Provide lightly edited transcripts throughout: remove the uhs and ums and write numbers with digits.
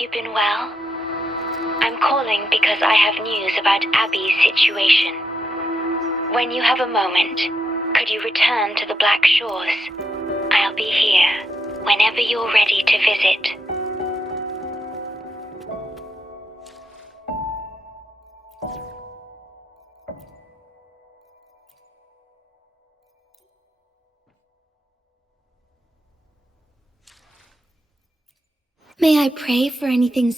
you been well? I'm calling because I have news about Abby's situation. When you have a moment, could you return to the Black Shores? I'll be here whenever you're ready to visit. May I pray for anything?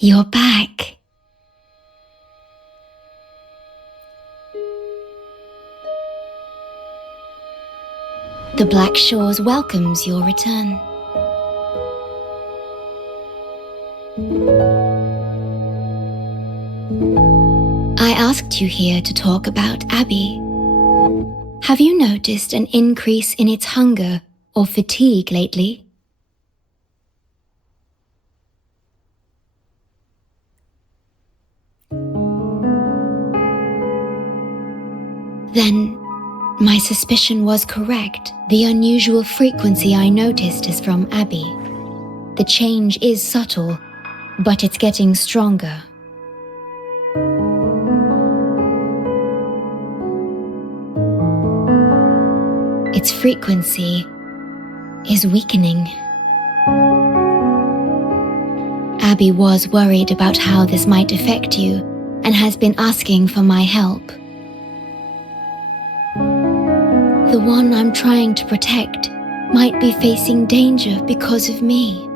You're back. The Black Shores welcomes your return. I asked you here to talk about Abby. Have you noticed an increase in its hunger or fatigue lately? Then, my suspicion was correct. The unusual frequency I noticed is from Abby. The change is subtle, but it's getting stronger. Its frequency is weakening. Abby was worried about how this might affect you and has been asking for my help. The one I'm trying to protect might be facing danger because of me.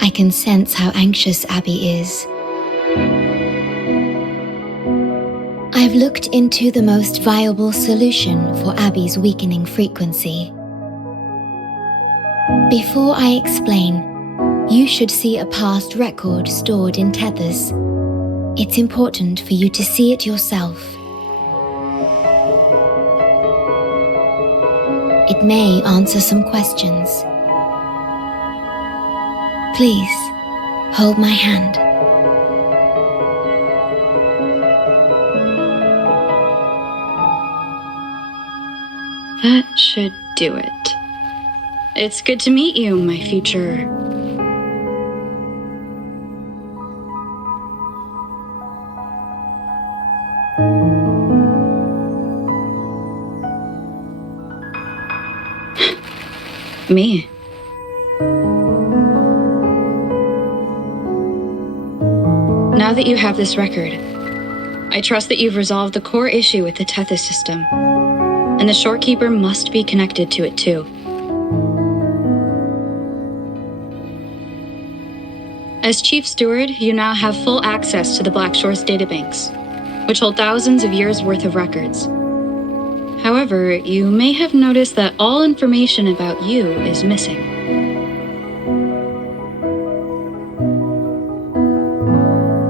I can sense how anxious Abby is. I've looked into the most viable solution for Abby's weakening frequency. Before I explain, you should see a past record stored in tethers. It's important for you to see it yourself. It may answer some questions. Please, hold my hand. That should do it. It's good to meet you, my future... Me. Now that you have this record, I trust that you've resolved the core issue with the Tethys system, and the Shorekeeper must be connected to it too. As Chief Steward, you now have full access to the Black Shores databanks, which hold thousands of years' worth of records. However, you may have noticed that all information about you is missing.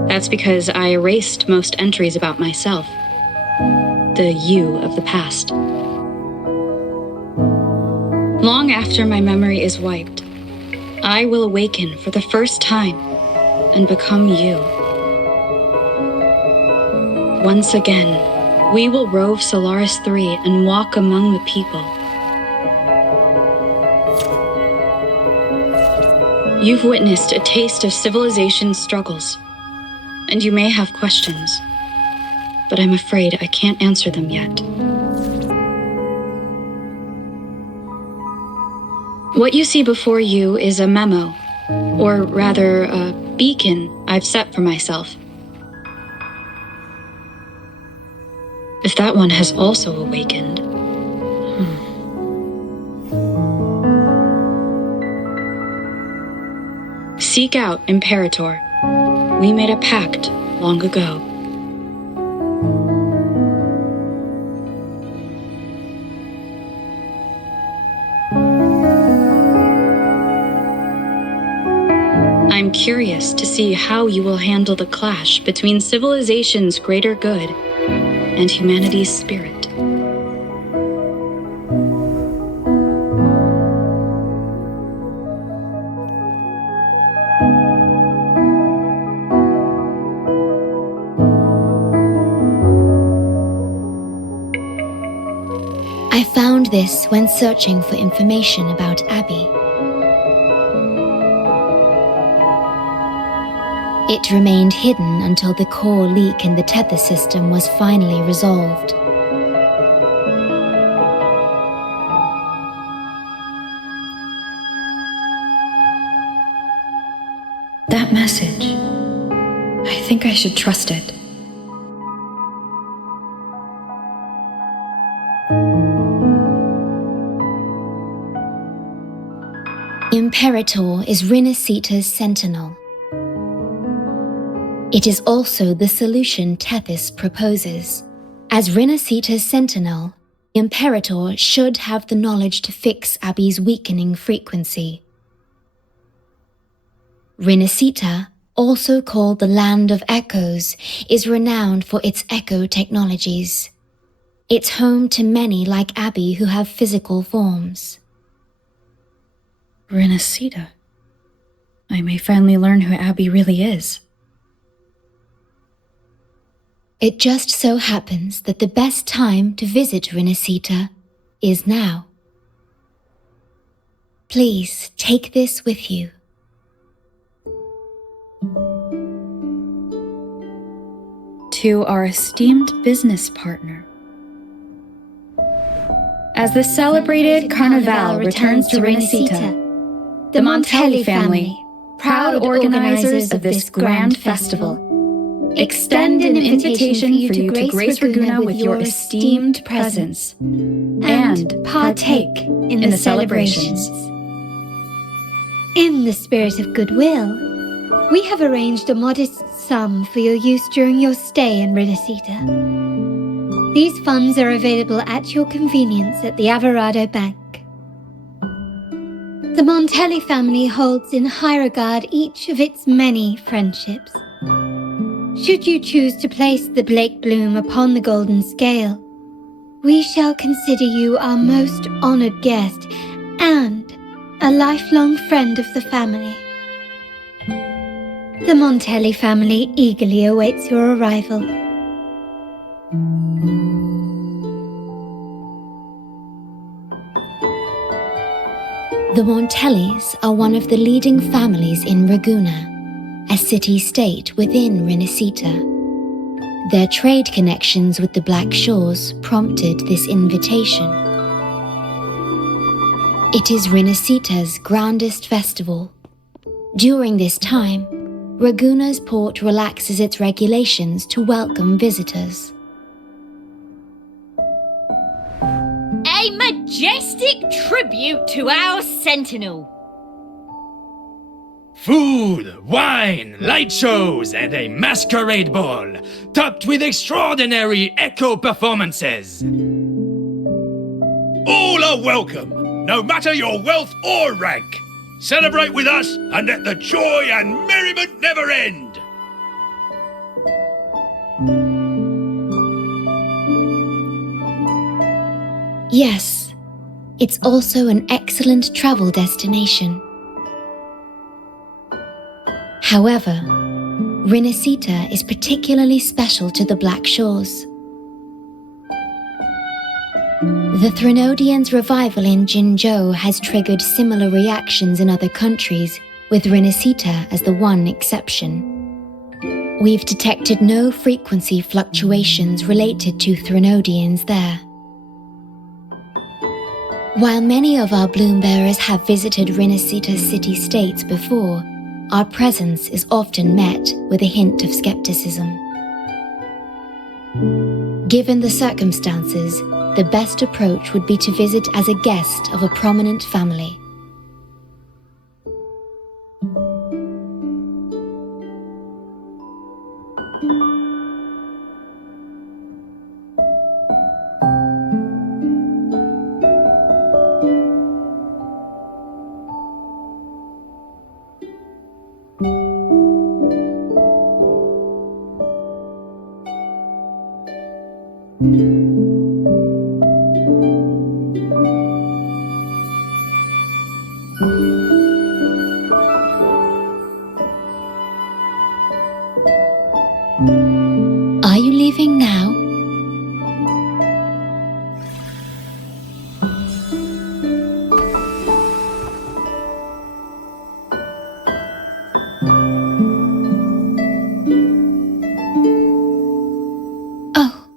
That's because I erased most entries about myself, the you of the past. Long after my memory is wiped, I will awaken for the first time and become you. Once again, we will rove Solaris 3 and walk among the people. You've witnessed a taste of civilization's struggles, and you may have questions, but I'm afraid I can't answer them yet. What you see before you is a memo, or rather a beacon I've set for myself. If that one has also awakened... Seek out Imperator. We made a pact long ago. I'm curious to see how you will handle the clash between civilization's greater good and humanity's spirit. I found this when searching for information about Abby. It remained hidden until the core leak in the tether system was finally resolved. That message. I think I should trust it. Imperator is Rinascita's sentinel. It is also the solution Tethys proposes. As Rinascita's sentinel, Imperator should have the knowledge to fix Abby's weakening frequency. Rinascita, also called the Land of Echoes, is renowned for its echo technologies. It's home to many like Abby who have physical forms. Rinascita. I may finally learn who Abby really is. It just so happens that the best time to visit Rinascita is now. Please take this with you. To our esteemed business partner. As the celebrated Carnival returns to Rinascita, the Montelli family, proud organizers of this grand festival, extend an invitation for you to grace Raguna with your esteemed presence and partake in the celebrations. In the spirit of goodwill, we have arranged a modest sum for your use during your stay in Rinascita. These funds are available at your convenience at the Averado Bank. The Montelli family holds in high regard each of its many friendships. Should you choose to place the Blake Bloom upon the golden scale, we shall consider you our most honored guest and a lifelong friend of the family. The Montelli family eagerly awaits your arrival. The Montellis are one of the leading families in Raguna, a city-state within Rinascita. Their trade connections with the Black Shores prompted this invitation. It is Rinascita's grandest festival. During this time, Raguna's port relaxes its regulations to welcome visitors. A majestic tribute to our sentinel. Food, wine, light shows, and a masquerade ball, topped with extraordinary echo performances. All are welcome, no matter your wealth or rank. Celebrate with us and let the joy and merriment never end. Yes, it's also an excellent travel destination. However, Rinascita is particularly special to the Black Shores. The Threnodians' revival in Jinzhou has triggered similar reactions in other countries, with Rinascita as the one exception. We've detected no frequency fluctuations related to Threnodians there. While many of our bloom-bearers have visited Rinascita city-states before, our presence is often met with a hint of skepticism. Given the circumstances, the best approach would be to visit as a guest of a prominent family. Are you leaving now? Oh.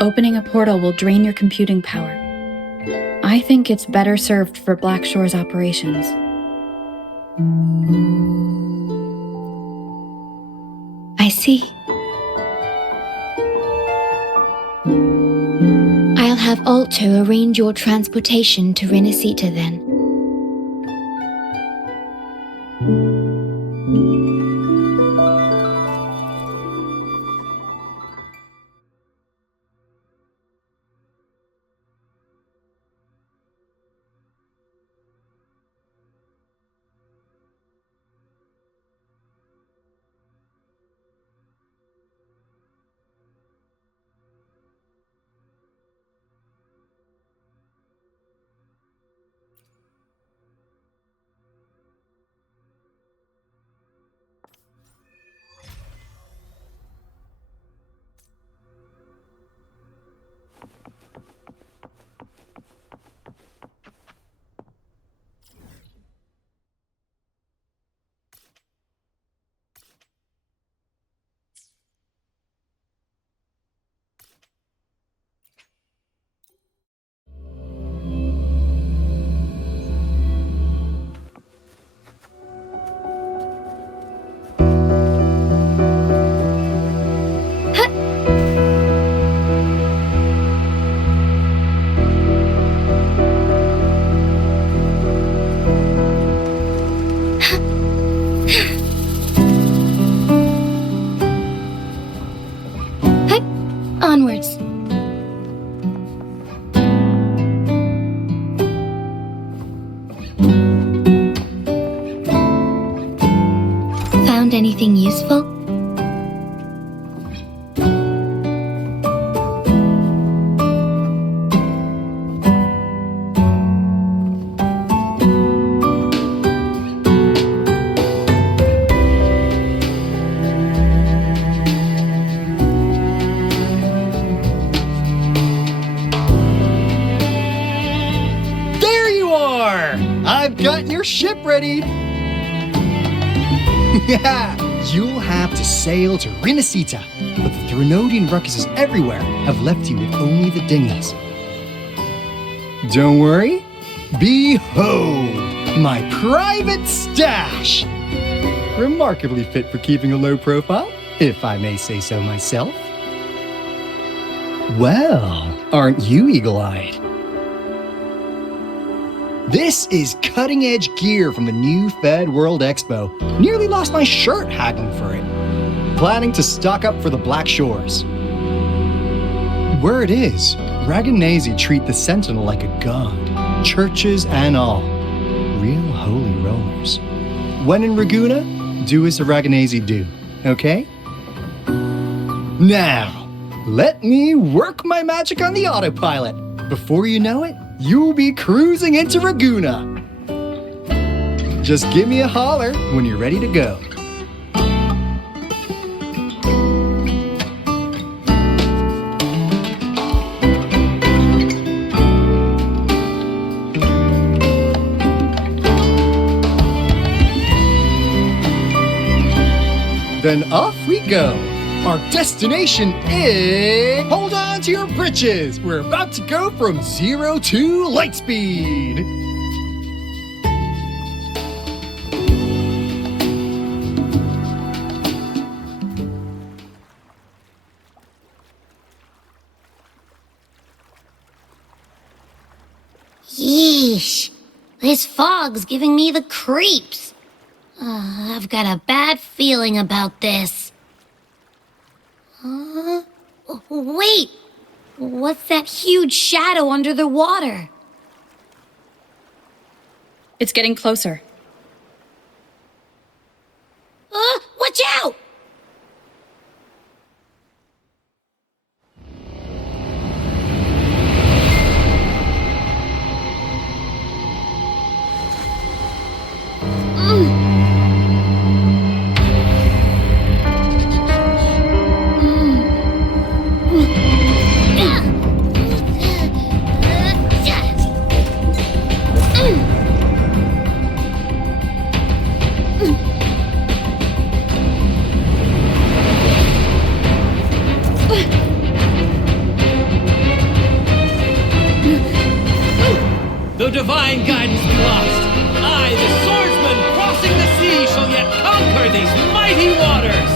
Opening a portal will drain your computing power. I think it's better served for Black Shore's operations. I see. I'll have Alto arrange your transportation to Rinascita then. Onwards. Found anything useful? I've got your ship ready! Yeah, you'll have to sail to Rinascita, but the Threnodian ruckuses everywhere have left you with only the dinghies. Don't worry, behold, my private stash! Remarkably fit for keeping a low profile, if I may say so myself. Well, aren't you eagle-eyed? This is cutting-edge gear from the new Fed World Expo. Nearly lost my shirt haggling for it. Planning to stock up for the Black Shores. Word is, Raganese treat the Sentinel like a god. Churches and all. Real holy rollers. When in Raguna, do as the Raganese do, okay? Now, let me work my magic on the autopilot. Before you know it, you'll be cruising into Raguna. Just give me a holler when you're ready to go. Then off we go. Our destination is... Hold on to your britches! We're about to go from 0 to light speed! Yeesh. This fog's giving me the creeps. I've got a bad feeling about this. Wait! What's that huge shadow under the water? It's getting closer. Watch divine guidance be lost. I, the swordsman crossing the sea, shall yet conquer these mighty waters.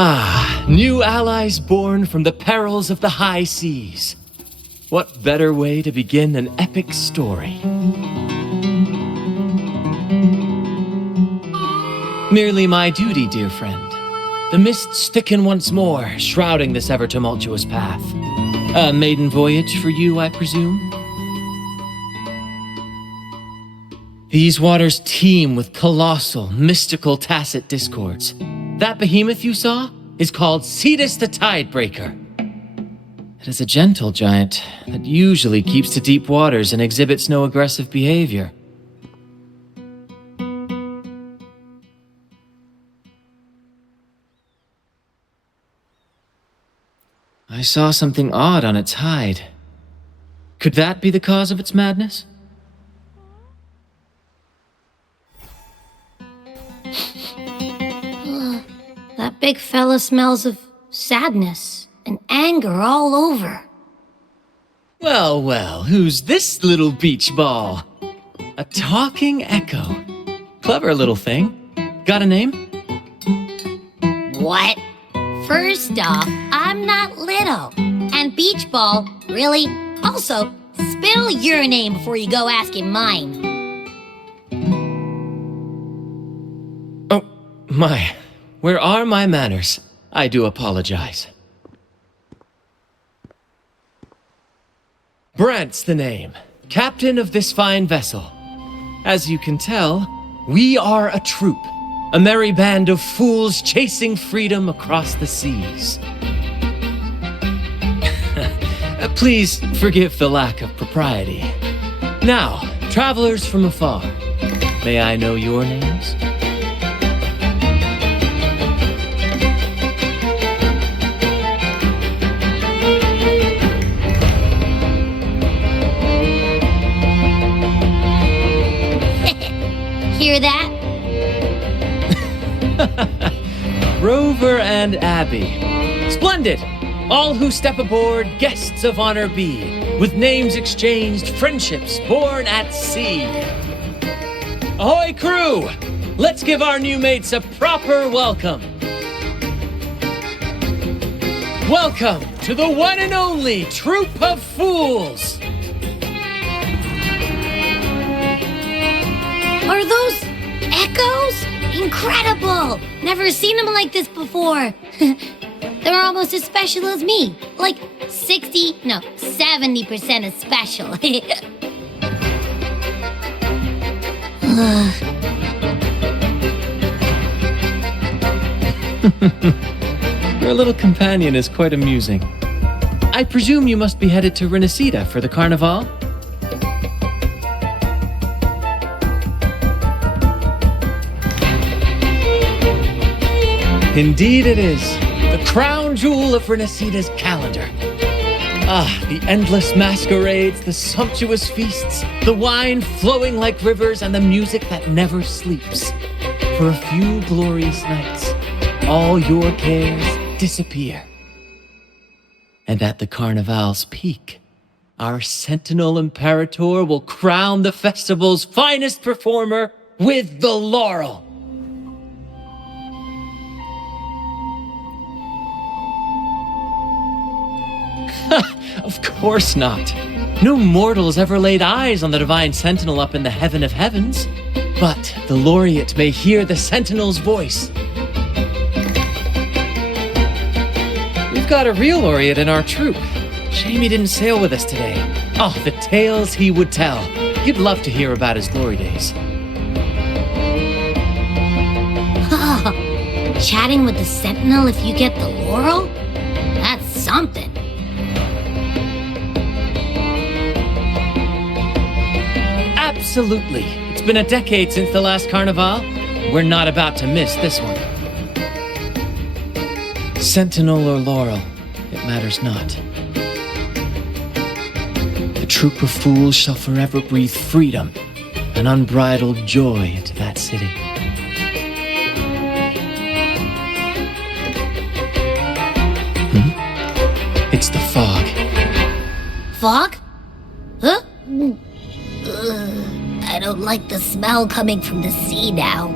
Ah, new allies born from the perils of the high seas. What better way to begin an epic story? Merely my duty, dear friend. The mists thicken once more, shrouding this ever-tumultuous path. A maiden voyage for you, I presume? These waters teem with colossal, mystical, tacit discords. That behemoth you saw is called Cetus the Tidebreaker. It is a gentle giant that usually keeps to deep waters and exhibits no aggressive behavior. I saw something odd on its hide. Could that be the cause of its madness? That big fella smells of sadness and anger all over. Well, well, who's this little beach ball? A talking echo. Clever little thing. Got a name? What? First off, I'm not little. And Beach Ball, really? Also, spill your name before you go asking mine. Oh, my. Where are my manners? I do apologize. Brant's the name. Captain of this fine vessel. As you can tell, we are a troop. A merry band of fools chasing freedom across the seas. Please forgive the lack of propriety. Now, travelers from afar, may I know your names? Hear that? Rover and Abby. Splendid! All who step aboard, guests of honor be, with names exchanged, friendships born at sea. Ahoy, crew! Let's give our new mates a proper welcome. Welcome to the one and only Troop of Fools! Are those echoes? Incredible! Never seen them like this before. They're almost as special as me. Like 70% as special. Your little companion is quite amusing. I presume you must be headed to Rinascita for the Carnival? Indeed it is. The crown jewel of Rinascita's calendar. Ah, the endless masquerades, the sumptuous feasts, the wine flowing like rivers, and the music that never sleeps. For a few glorious nights, all your cares disappear. And at the Carnival's peak, our Sentinel Imperator will crown the festival's finest performer with the laurel. Of course not. No mortals ever laid eyes on the Divine Sentinel up in the heaven of heavens. But the laureate may hear the Sentinel's voice. We've got a real laureate in our troop. Shame he didn't sail with us today. Oh, the tales he would tell. You'd love to hear about his glory days. Chatting with the Sentinel if you get the laurel? That's something. Absolutely. It's been a decade since the last Carnival. We're not about to miss this one. Sentinel or laurel, it matters not. The troop of fools shall forever breathe freedom and unbridled joy into that city. It's the fog. Fog? Huh? I don't like the smell coming from the sea now.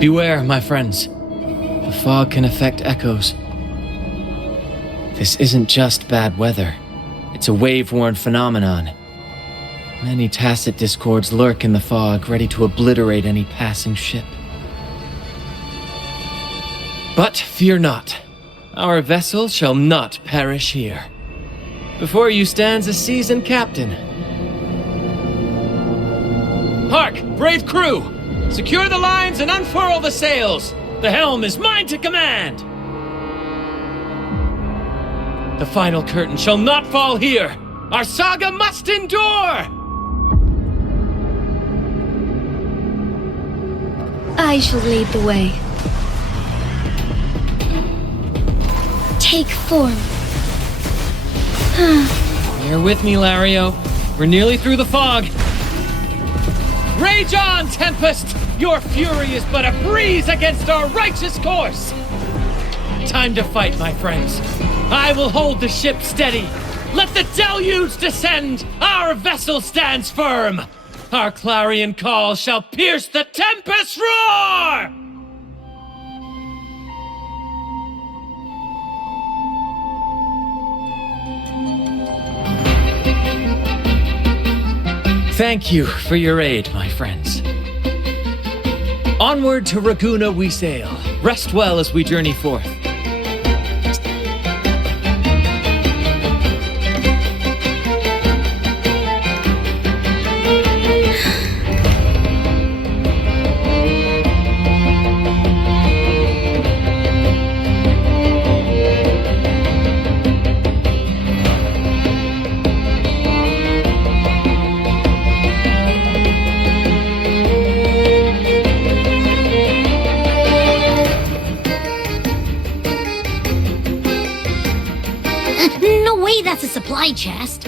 Beware, my friends. The fog can affect echoes. This isn't just bad weather. It's a wave-worn phenomenon. Many tacit discords lurk in the fog, ready to obliterate any passing ship. But fear not. Our vessel shall not perish here. Before you stands a seasoned captain. Hark, brave crew! Secure the lines and unfurl the sails! The helm is mine to command! The final curtain shall not fall here! Our saga must endure! I shall lead the way. Take form. Bear with me, Lario. We're nearly through the fog. Rage on, Tempest! Your fury is but a breeze against our righteous course! Time to fight, my friends. I will hold the ship steady. Let the deluge descend! Our vessel stands firm! Our clarion call shall pierce the tempest roar! Thank you for your aid, my friends. Onward to Ragusa we sail. Rest well as we journey forth. No way that's a supply chest.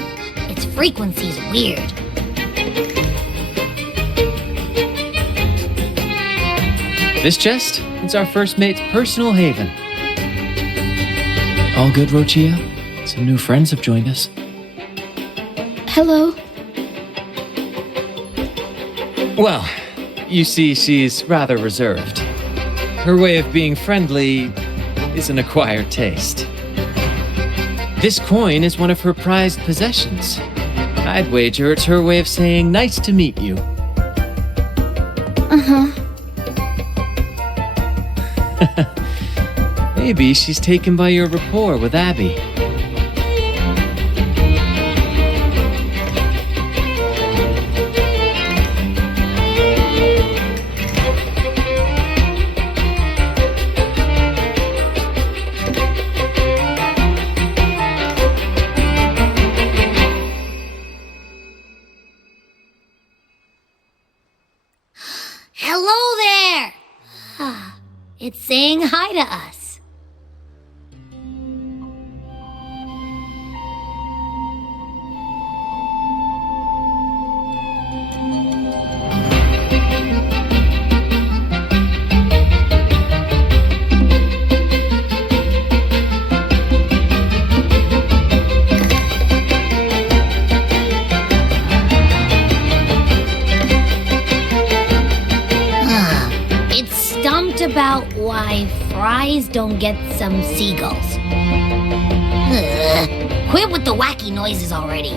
Its frequency's weird. This chest is our first mate's personal haven. All good, Rochia? Some new friends have joined us. Hello. Well, you see, she's rather reserved. Her way of being friendly is an acquired taste. This coin is one of her prized possessions. I'd wager it's her way of saying nice to meet you. Uh-huh. Maybe she's taken by your rapport with Abby. Hello there! It's saying hi to us. It's stumped about why fries don't get some seagulls. Quit with the wacky noises already.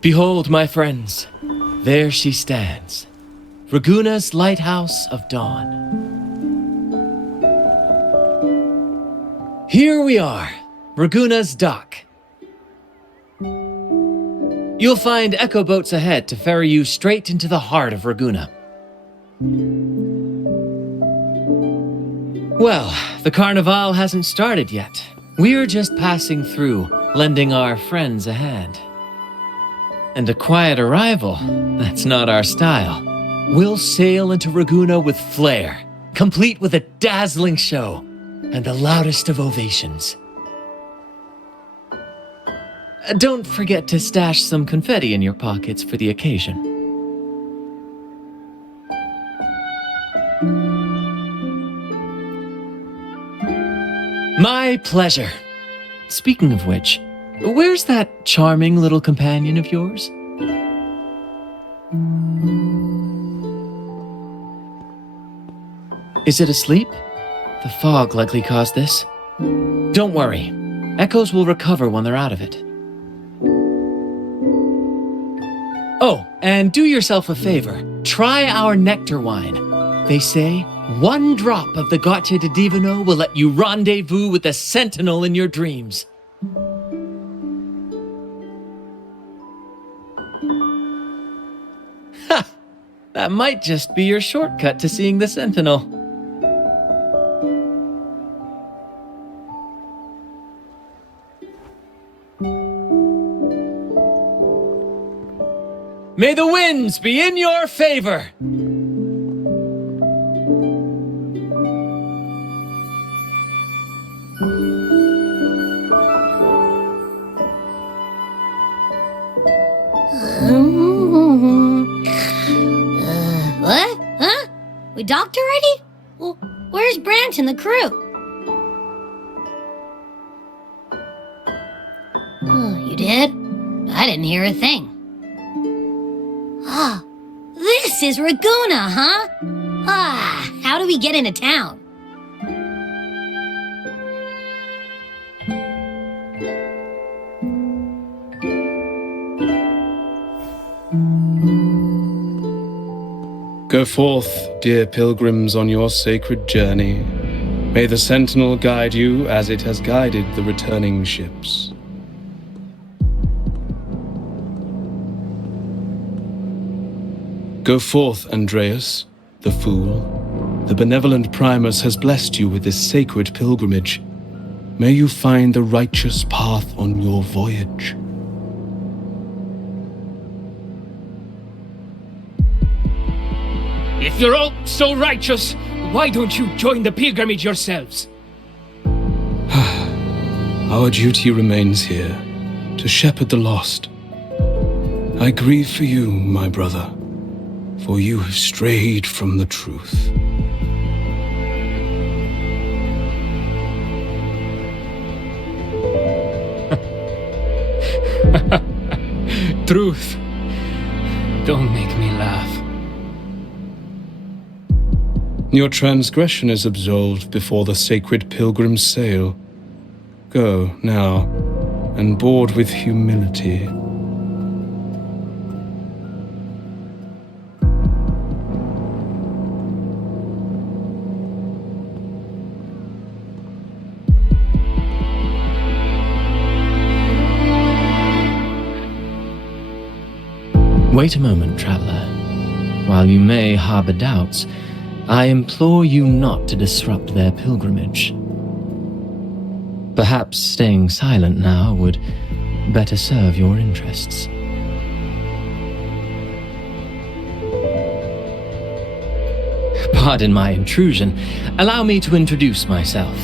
Behold, my friends, there she stands, Raguna's lighthouse of dawn. Here we are, Raguna's dock. You'll find echo boats ahead to ferry you straight into the heart of Raguna. Well, the Carnival hasn't started yet. We're just passing through, lending our friends a hand. And a quiet arrival, that's not our style. We'll sail into Raguna with flair, complete with a dazzling show and the loudest of ovations. Don't forget to stash some confetti in your pockets for the occasion. My pleasure. Speaking of which, where's that charming little companion of yours? Is it asleep? The fog likely caused this. Don't worry. Echoes will recover when they're out of it. Oh, and do yourself a favor. Try our nectar wine. They say one drop of the Gocce di Divino will let you rendezvous with the sentinel in your dreams. Ha! That might just be your shortcut to seeing the sentinel. May the winds be in your favor! What? Huh? We docked already? Well, where's Branch and the crew? Oh, you did? I didn't hear a thing. Ah, this is Raguna, huh? Ah, how do we get into town? Go forth, dear pilgrims, on your sacred journey. May the sentinel guide you as it has guided the returning ships. Go forth, Andreas, the fool. The benevolent Primus has blessed you with this sacred pilgrimage. May you find the righteous path on your voyage. If you're all so righteous, why don't you join the pilgrimage yourselves? Our duty remains here, to shepherd the lost. I grieve for you, my brother, for you have strayed from the truth. Truth. Don't make me laugh. Your transgression is absolved before the sacred pilgrims sail. Go, now, and board with humility. Wait a moment, traveler. While you may harbor doubts, I implore you not to disrupt their pilgrimage. Perhaps staying silent now would better serve your interests. Pardon my intrusion. Allow me to introduce myself.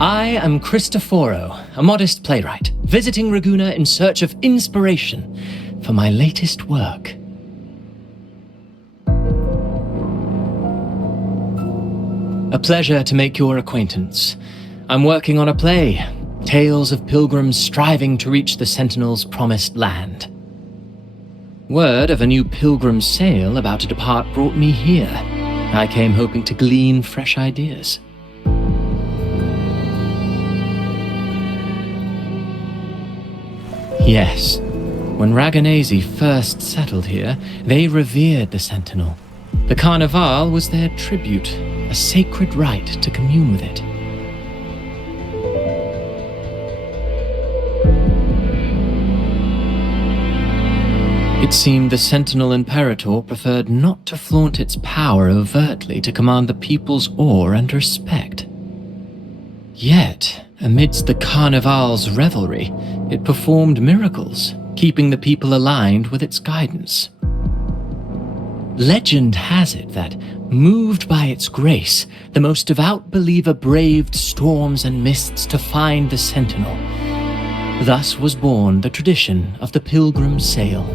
I am Cristoforo, a modest playwright, visiting Raguna in search of inspiration for my latest work. A pleasure to make your acquaintance. I'm working on a play, tales of pilgrims striving to reach the Sentinel's promised land. Word of a new pilgrim sail about to depart brought me here. I came hoping to glean fresh ideas. Yes, When Raganese first settled here, they revered the Sentinel. The Carnival was their tribute, a sacred right to commune with it. It seemed the Sentinel Imperator preferred not to flaunt its power overtly to command the people's awe and respect. Yet, amidst the Carnival's revelry, it performed miracles, keeping the people aligned with its guidance. Legend has it that, moved by its grace, the most devout believer braved storms and mists to find the Sentinel. Thus was born the tradition of the pilgrim sail.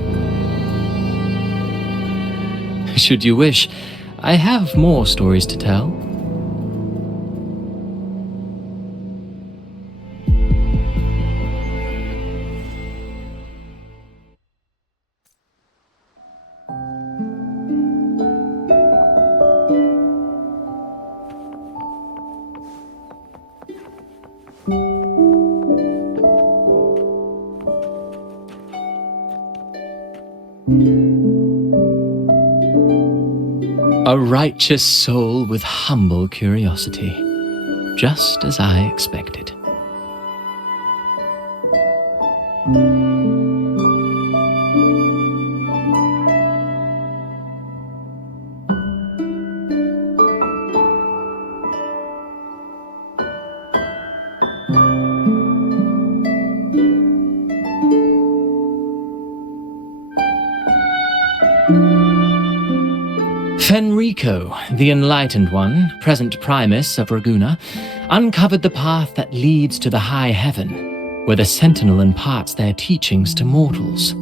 Should you wish, I have more stories to tell. A righteous soul with humble curiosity, just as I expected. Fenrico, the Enlightened One, present Primus of Raguna, uncovered the path that leads to the high heaven, where the Sentinel imparts their teachings to mortals.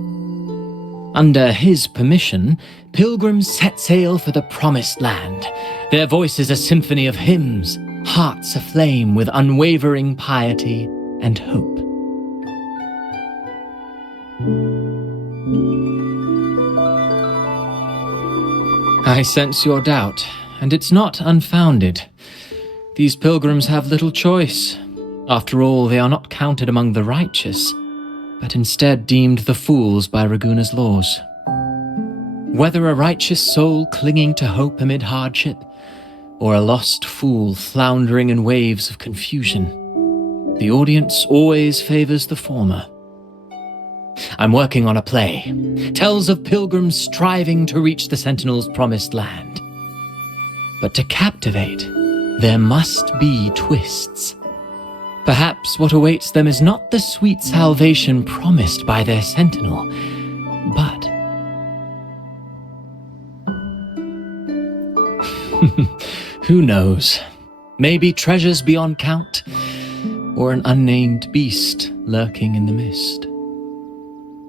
Under his permission, pilgrims set sail for the Promised Land, their voices a symphony of hymns, hearts aflame with unwavering piety and hope. I sense your doubt, and it's not unfounded. These pilgrims have little choice. After all, they are not counted among the righteous, but instead deemed the fools by Raguna's laws. Whether a righteous soul clinging to hope amid hardship, or a lost fool floundering in waves of confusion, the audience always favors the former. I'm working on a play. Tells of pilgrims striving to reach the Sentinel's promised land. But to captivate, there must be twists. Perhaps what awaits them is not the sweet salvation promised by their Sentinel, but... who knows? Maybe treasures beyond count, or an unnamed beast lurking in the mist.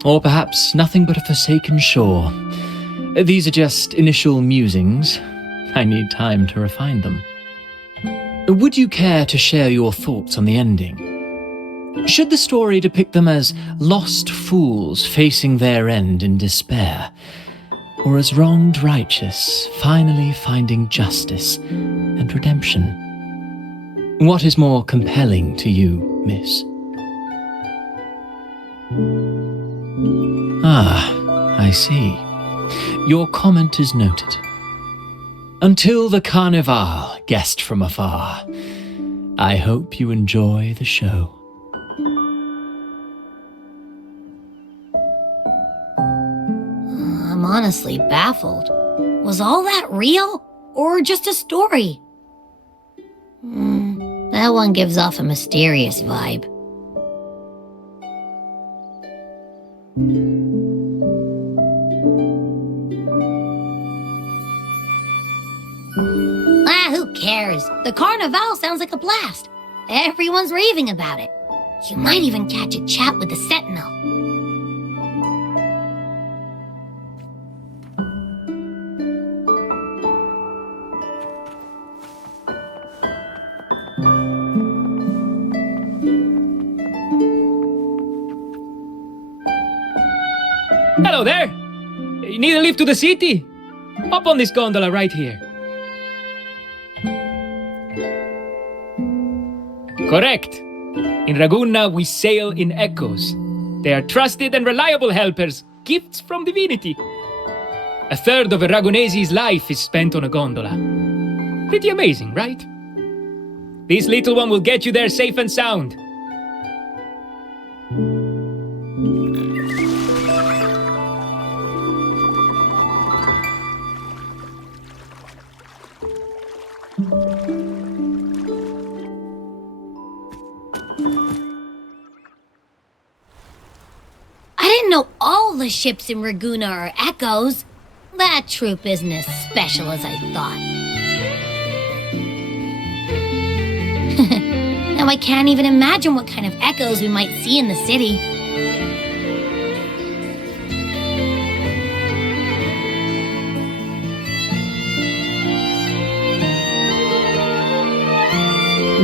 Or perhaps nothing but a forsaken shore. These are just initial musings. I need time to refine them. Would you care to share your thoughts on the ending? Should the story depict them as lost fools facing their end in despair, or as wronged righteous finally finding justice and redemption? What is more compelling to you, miss? Ah, I see. Your comment is noted. Until the Carnival, guest from afar, I hope you enjoy the show. I'm honestly baffled. Was all that real, or just a story? That one gives off a mysterious vibe. Who cares? The Carnival sounds like a blast. Everyone's raving about it. You might even catch a chat with the Sentinel. Hello there! You need a lift to the city? Hop on this gondola right here. Correct. In Raguna, we sail in echoes. They are trusted and reliable helpers, gifts from divinity. A third of Aragonese's life is spent on a gondola. Pretty amazing, right? This little one will get you there safe and sound. I didn't know all the ships in Raguna are echoes. That troop isn't as special as I thought. Now I can't even imagine what kind of echoes we might see in the city.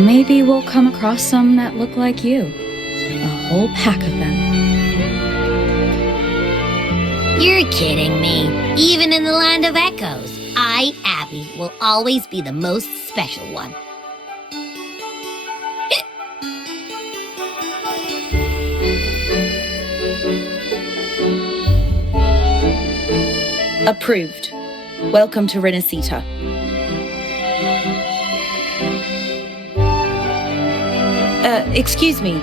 Maybe we'll come across some that look like you. A whole pack of them. You're kidding me. Even in the land of echoes, I, Abby, will always be the most special one. Approved. Welcome to Rinascita. Excuse me.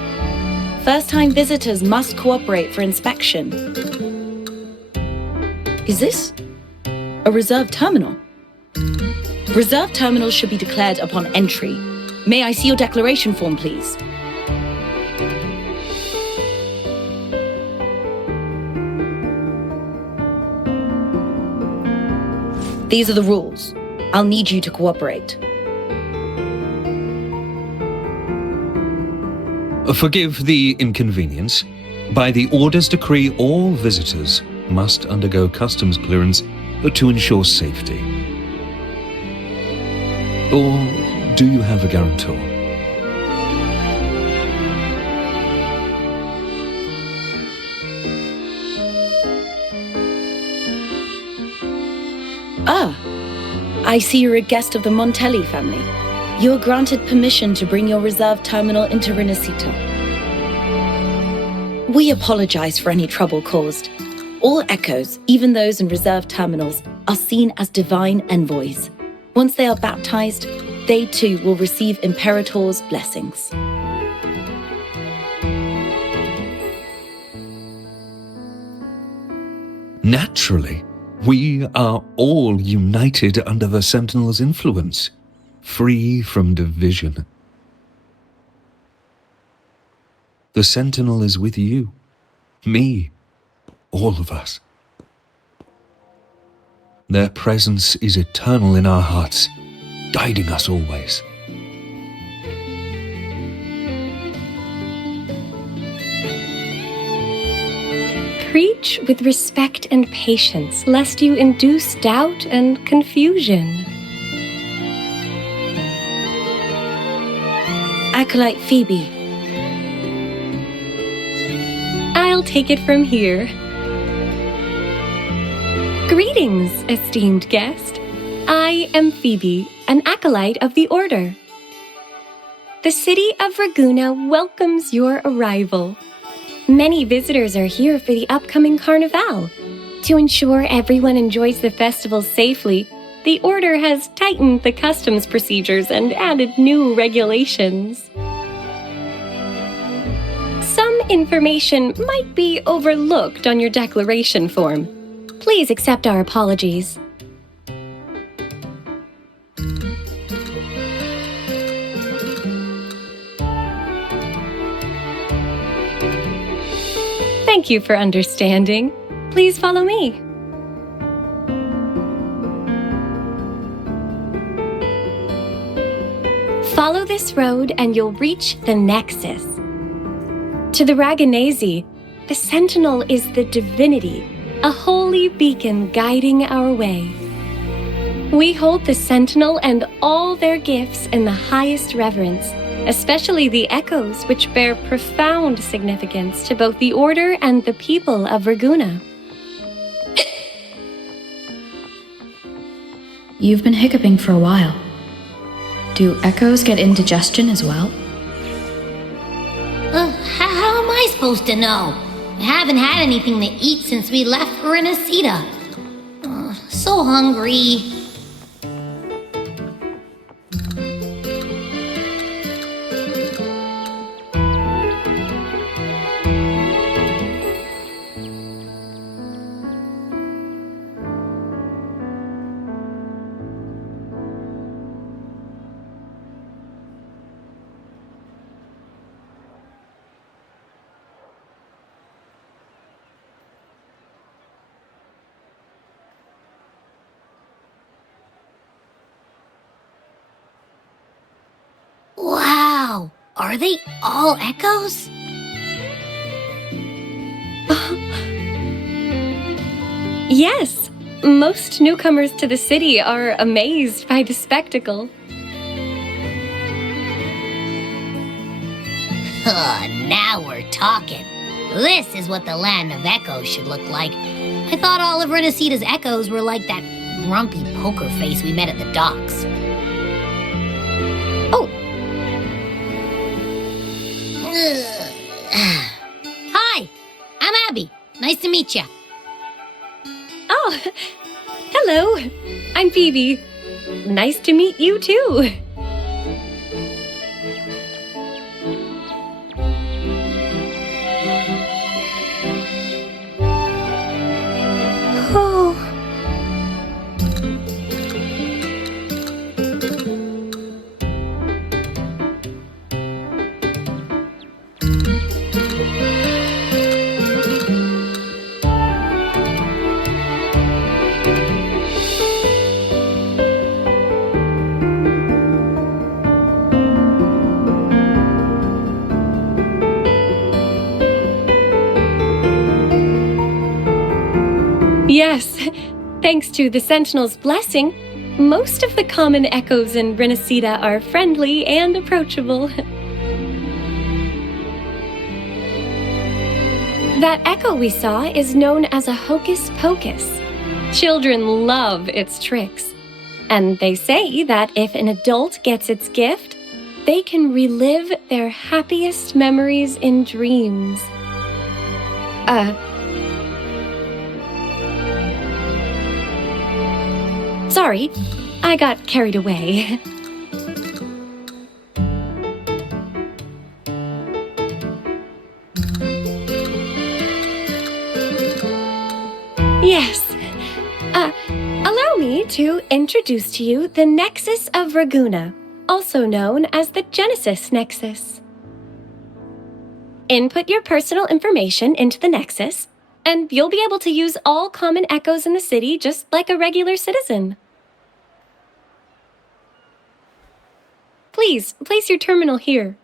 First-time visitors must cooperate for inspection. Is this a reserved terminal? Reserved terminals should be declared upon entry. May I see your declaration form, please? These are the rules. I'll need you to cooperate. Forgive the inconvenience. By the Order's decree, all visitors must undergo customs clearance to ensure safety. Or do you have a guarantor? Ah, I see you're a guest of the Montelli family. You are granted permission to bring your reserved terminal into Rinascita. We apologize for any trouble caused. All echoes, even those in reserved terminals, are seen as divine envoys. Once they are baptized, they too will receive Imperator's blessings. Naturally, we are all united under the Sentinel's influence, free from division. The Sentinel is with you, me, all of us. Their presence is eternal in our hearts, guiding us always. Preach with respect and patience, lest you induce doubt and confusion. Acolyte Phoebe. I'll take it from here. Greetings, esteemed guest. I am Phoebe, an acolyte of the Order. The city of Raguna welcomes your arrival. Many visitors are here for the upcoming Carnival. To ensure everyone enjoys the festival safely, the Order has tightened the customs procedures and added new regulations. Some information might be overlooked on your declaration form. Please accept our apologies. Thank you for understanding. Please follow me. Follow this road and you'll reach the Nexus. To the Raganese, the Sentinel is the divinity, a holy beacon guiding our way. We hold the Sentinel and all their gifts in the highest reverence, especially the echoes, which bear profound significance to both the Order and the people of Raguna. You've been hiccuping for a while. Do echoes get indigestion as well? How am I supposed to know? I haven't had anything to eat since we left for Rinascita. So hungry. Wow, are they all echoes? Yes, most newcomers to the city are amazed by the spectacle. Now we're talking. This is what the land of echoes should look like. I thought all of Rinascita's echoes were like that grumpy poker face we met at the docks. Oh. Hi, I'm Abby. Nice to meet you. Oh, hello. I'm Phoebe. Nice to meet you too. Oh. Yes, thanks to the Sentinel's blessing, most of the common echoes in Rinascita are friendly and approachable. That echo we saw is known as a hocus pocus. Children love its tricks, and they say that if an adult gets its gift, they can relive their happiest memories in dreams. Sorry, I got carried away. Yes. Allow me to introduce to you the Nexus of Raguena, also known as the Genesis Nexus. Input your personal information into the Nexus, and you'll be able to use all common echoes in the city just like a regular citizen. Please, place your terminal here.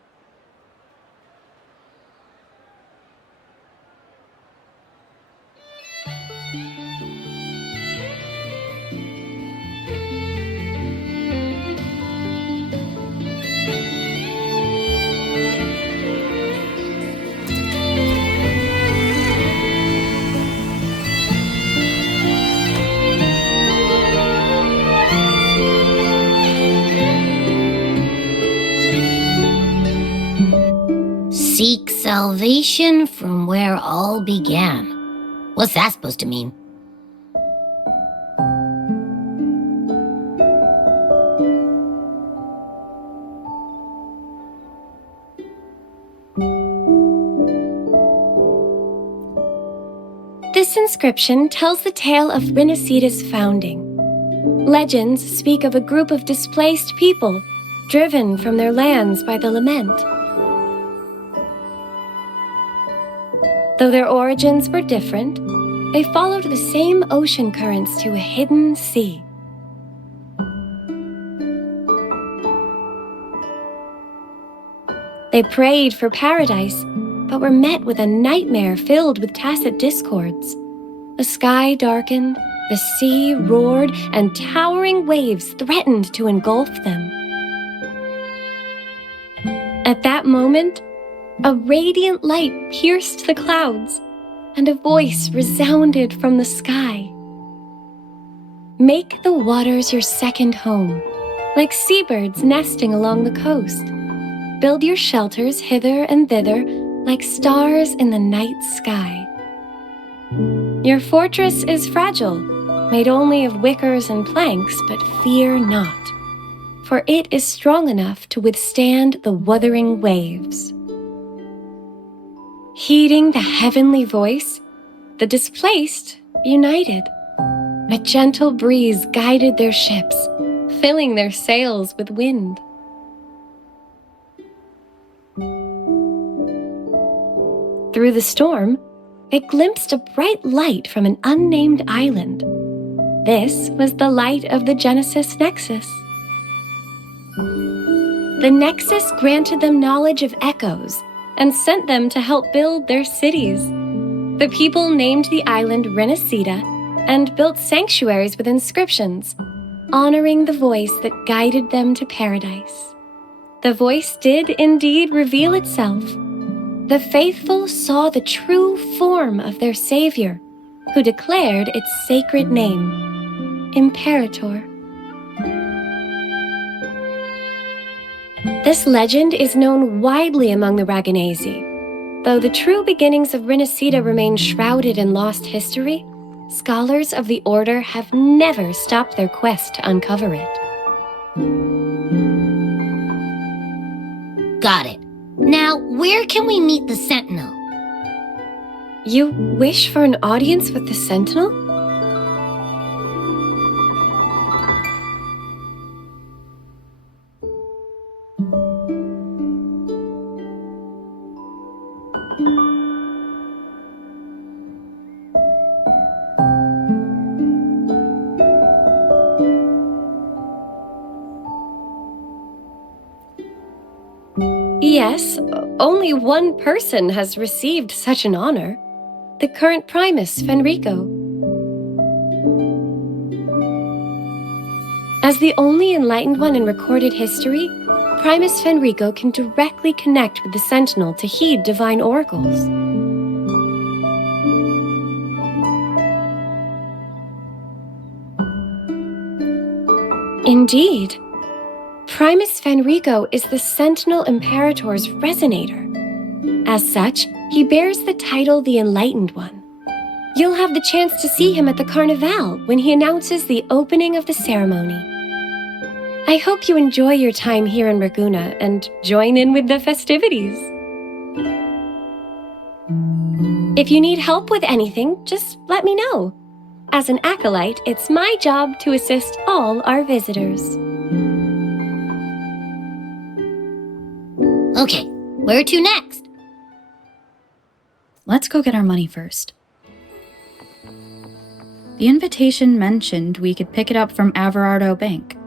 Seek salvation from where all began. What's that supposed to mean? This inscription tells the tale of Rinascita's founding. Legends speak of a group of displaced people, driven from their lands by the lament. Though their origins were different, they followed the same ocean currents to a hidden sea. They prayed for paradise, but were met with a nightmare filled with tacit discords. The sky darkened, the sea roared, and towering waves threatened to engulf them. At that moment, a radiant light pierced the clouds, and a voice resounded from the sky. Make the waters your second home, like seabirds nesting along the coast. Build your shelters hither and thither, like stars in the night sky. Your fortress is fragile, made only of wickers and planks, but fear not, for it is strong enough to withstand the wuthering waves. Heeding the heavenly voice, the displaced united. A gentle breeze guided their ships, filling their sails with wind. Through the storm, it glimpsed a bright light from an unnamed island. This was the light of the Genesis Nexus. The Nexus granted them knowledge of echoes and sent them to help build their cities. The people named the island Rinascita and built sanctuaries with inscriptions, honoring the voice that guided them to paradise. The voice did indeed reveal itself. The faithful saw the true form of their Savior, who declared its sacred name, Imperator. This legend is known widely among the Raganesi. Though the true beginnings of Rinascita remain shrouded in lost history, scholars of the Order have never stopped their quest to uncover it. Got it. Now, where can we meet the Sentinel? You wish for an audience with the Sentinel? Yes, only one person has received such an honor. The current Primus, Fenrico. As the only enlightened one in recorded history, Primus Fenrico can directly connect with the Sentinel to heed divine oracles. Indeed. Primus Fenrico is the Sentinel Imperator's resonator. As such, he bears the title the Enlightened One. You'll have the chance to see him at the Carnival when he announces the opening of the ceremony. I hope you enjoy your time here in Raguna and join in with the festivities. If you need help with anything, just let me know. As an acolyte, it's my job to assist all our visitors. Okay, where to next? Let's go get our money first. The invitation mentioned we could pick it up from Averardo Bank.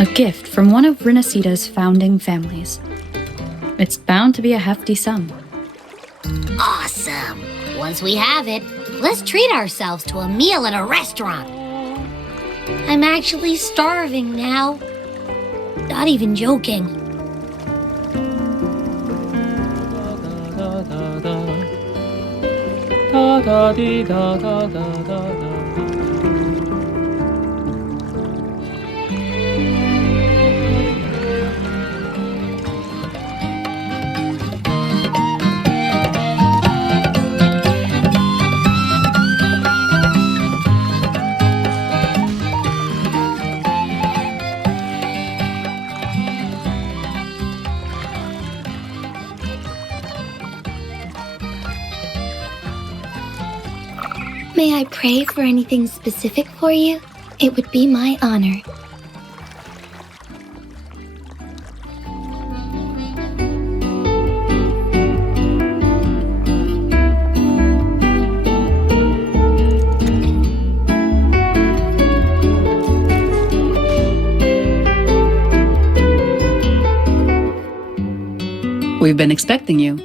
A gift from one of Rinascita's founding families. It's bound to be a hefty sum. Awesome! Once we have it, let's treat ourselves to a meal at a restaurant. I'm actually starving now. Not even joking. May I pray for anything specific for you? It would be my honor. We've been expecting you.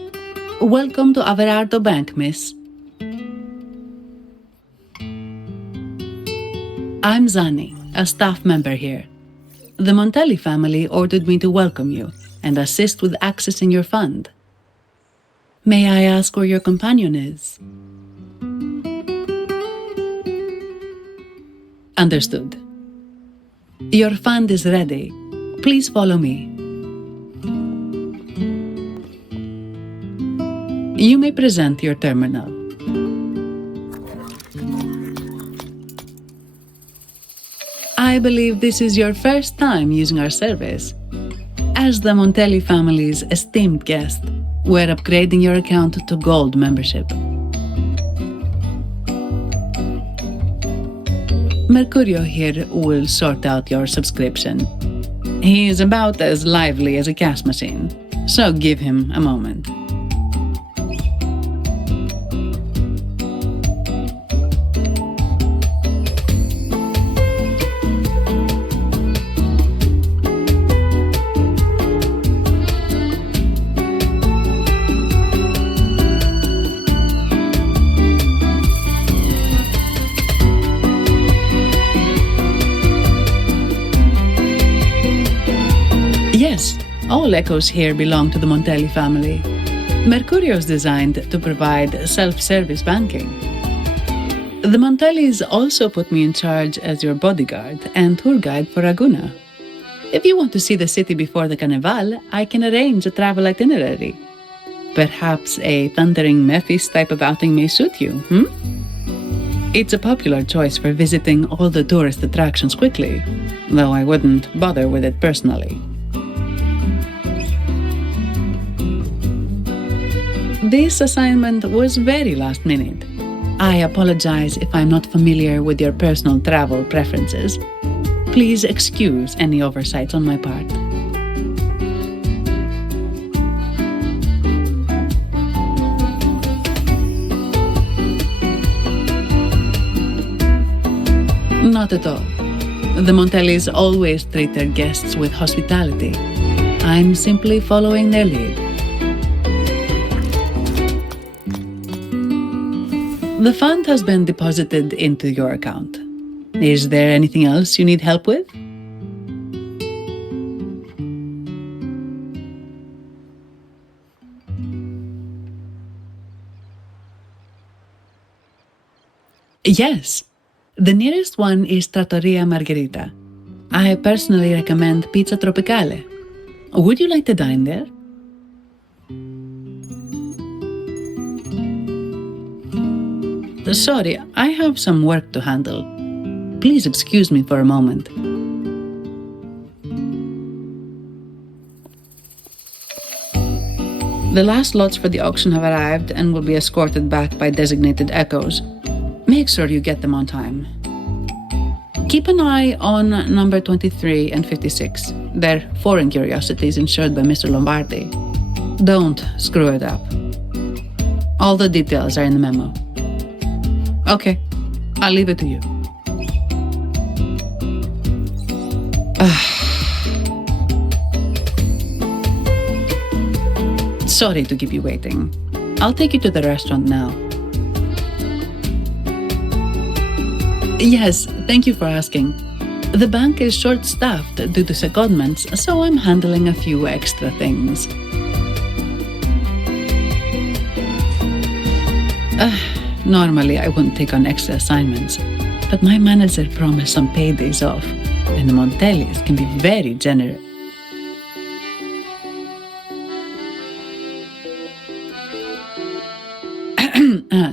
Welcome to Averardo Bank, miss. I'm Zani, a staff member here. The Montelli family ordered me to welcome you and assist with accessing your fund. May I ask where your companion is? Understood. Your fund is ready. Please follow me. You may present your terminal. I believe this is your first time using our service. As the Montelli family's esteemed guest, we're upgrading your account to Gold membership. Mercurio here will sort out your subscription. He is about as lively as a cash machine, so give him a moment. Yes, all echoes here belong to the Montelli family. Mercurio is designed to provide self-service banking. The Montellis also put me in charge as your bodyguard and tour guide for Ragusa. If you want to see the city before the Carnival, I can arrange a travel itinerary. Perhaps a thundering Memphis type of outing may suit you, It's a popular choice for visiting all the tourist attractions quickly, though I wouldn't bother with it personally. This assignment was very last minute. I apologize if I'm not familiar with your personal travel preferences. Please excuse any oversights on my part. Not at all. The Montellis always treat their guests with hospitality. I'm simply following their lead. The fund has been deposited into your account. Is there anything else you need help with? Yes. The nearest one is Trattoria Margherita. I personally recommend Pizza Tropicale. Would you like to dine there? Sorry, I have some work to handle. Please excuse me for a moment. The last lots for the auction have arrived and will be escorted back by designated echoes. Make sure you get them on time. Keep an eye on number 23 and 56. They're foreign curiosities insured by Mr. Lombardi. Don't screw it up. All the details are in the memo. Okay, I'll leave it to you. Sorry to keep you waiting. I'll take you to the restaurant now. Yes, thank you for asking. The bank is short-staffed due to secondments, so I'm handling a few extra things. Normally, I wouldn't take on extra assignments, but my manager promised some paydays off, and the Montellis can be very generous.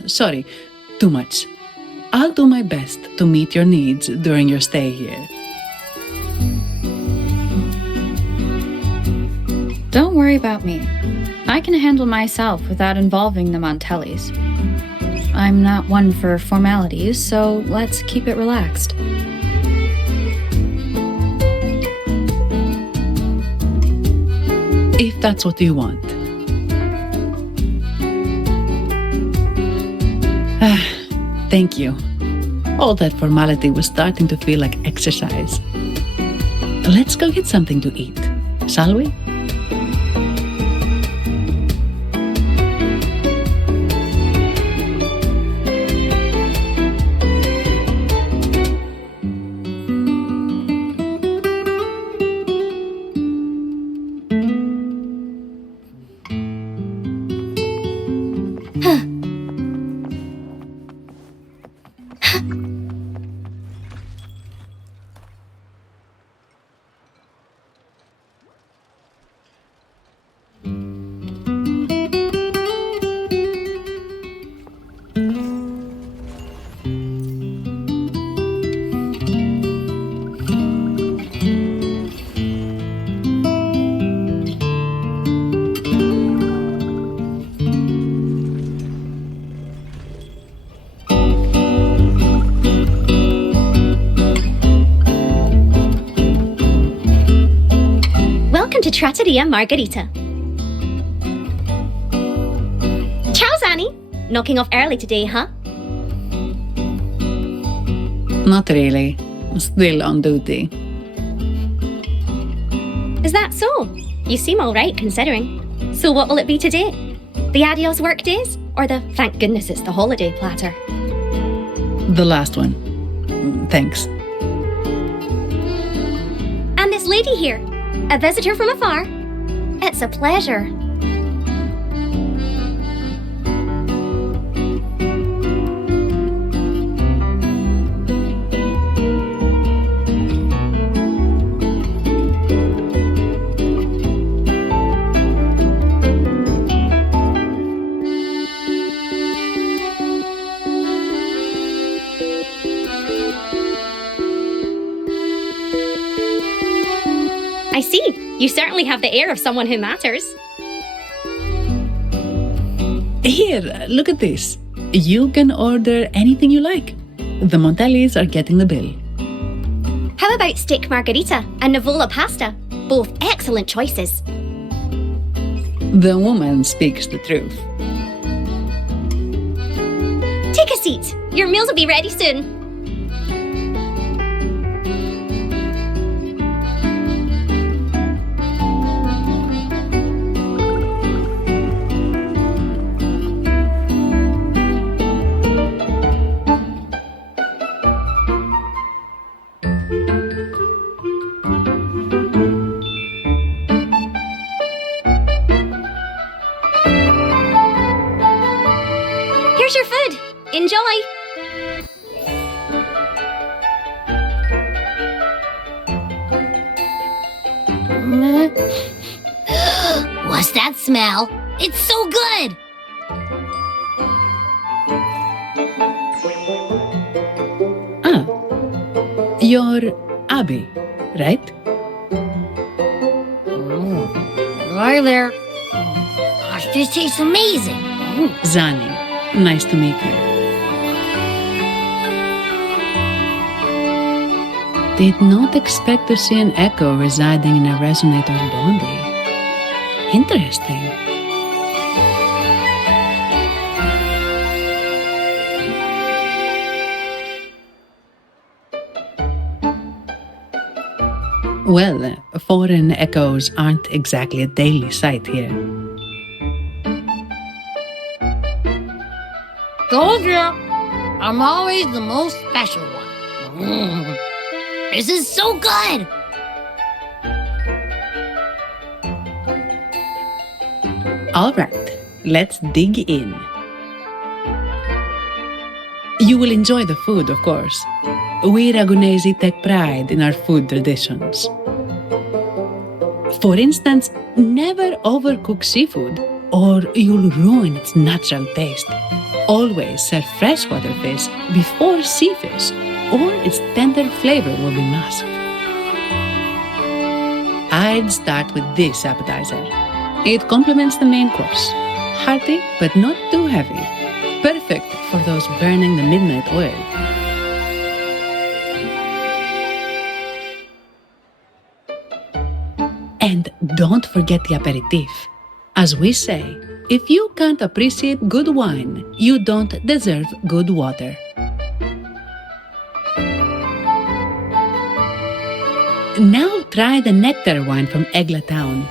Sorry, too much. I'll do my best to meet your needs during your stay here. Don't worry about me. I can handle myself without involving the Montellis. I'm not one for formalities, so let's keep it relaxed. If that's what you want. Thank you. All that formality was starting to feel like exercise. Let's go get something to eat, shall we? Welcome to Trattoria Margherita. Ciao, Zanni. Knocking off early today, huh? Not really. Still on duty. Is that so? You seem all right, considering. So what will it be today? The adios work days? Or the thank goodness it's the holiday platter? The last one. Thanks. And this lady here, a visitor from afar. It's a pleasure. I see. You certainly have the air of someone who matters. Here, look at this. You can order anything you like. The Montellis are getting the bill. How about steak margarita and Nivola pasta? Both excellent choices. The woman speaks the truth. Take a seat. Your meals will be ready soon. Here's your food. Enjoy. What's that smell? It's so good! You're Abby, right? Hi there. Gosh, this tastes amazing. Zanni, nice to meet you. Did not expect to see an echo residing in a resonator's body. Interesting. Well, foreign echoes aren't exactly a daily sight here. Told ya, I'm always the most special one. This is so good! All right, let's dig in. You will enjoy the food, of course. We Ragunesi take pride in our food traditions. For instance, never overcook seafood or you'll ruin its natural taste. Always serve freshwater fish before sea fish or its tender flavor will be masked. I'd start with this appetizer. It complements the main course. hearty but not too heavy. Perfect for those burning the midnight oil. And don't forget the aperitif. As we say, if you can't appreciate good wine, you don't deserve good water. Now try the nectar wine from Egla Town.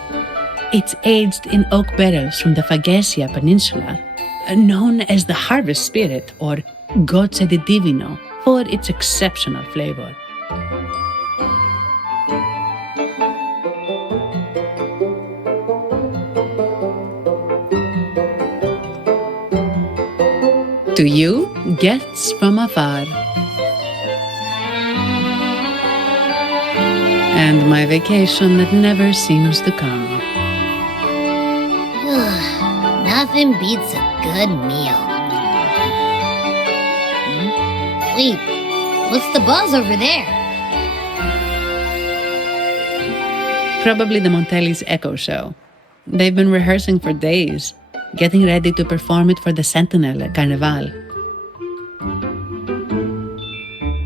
It's aged in oak barrels from the Faghesia Peninsula, known as the Harvest Spirit or Gozze di Divino for its exceptional flavor. To you, guests from afar. And my vacation that never seems to come. Nothing beats a good meal. Wait, what's the buzz over there? Probably the Montelli's Echo Show. They've been rehearsing for days, getting ready to perform it for the Sentinel at Carnival.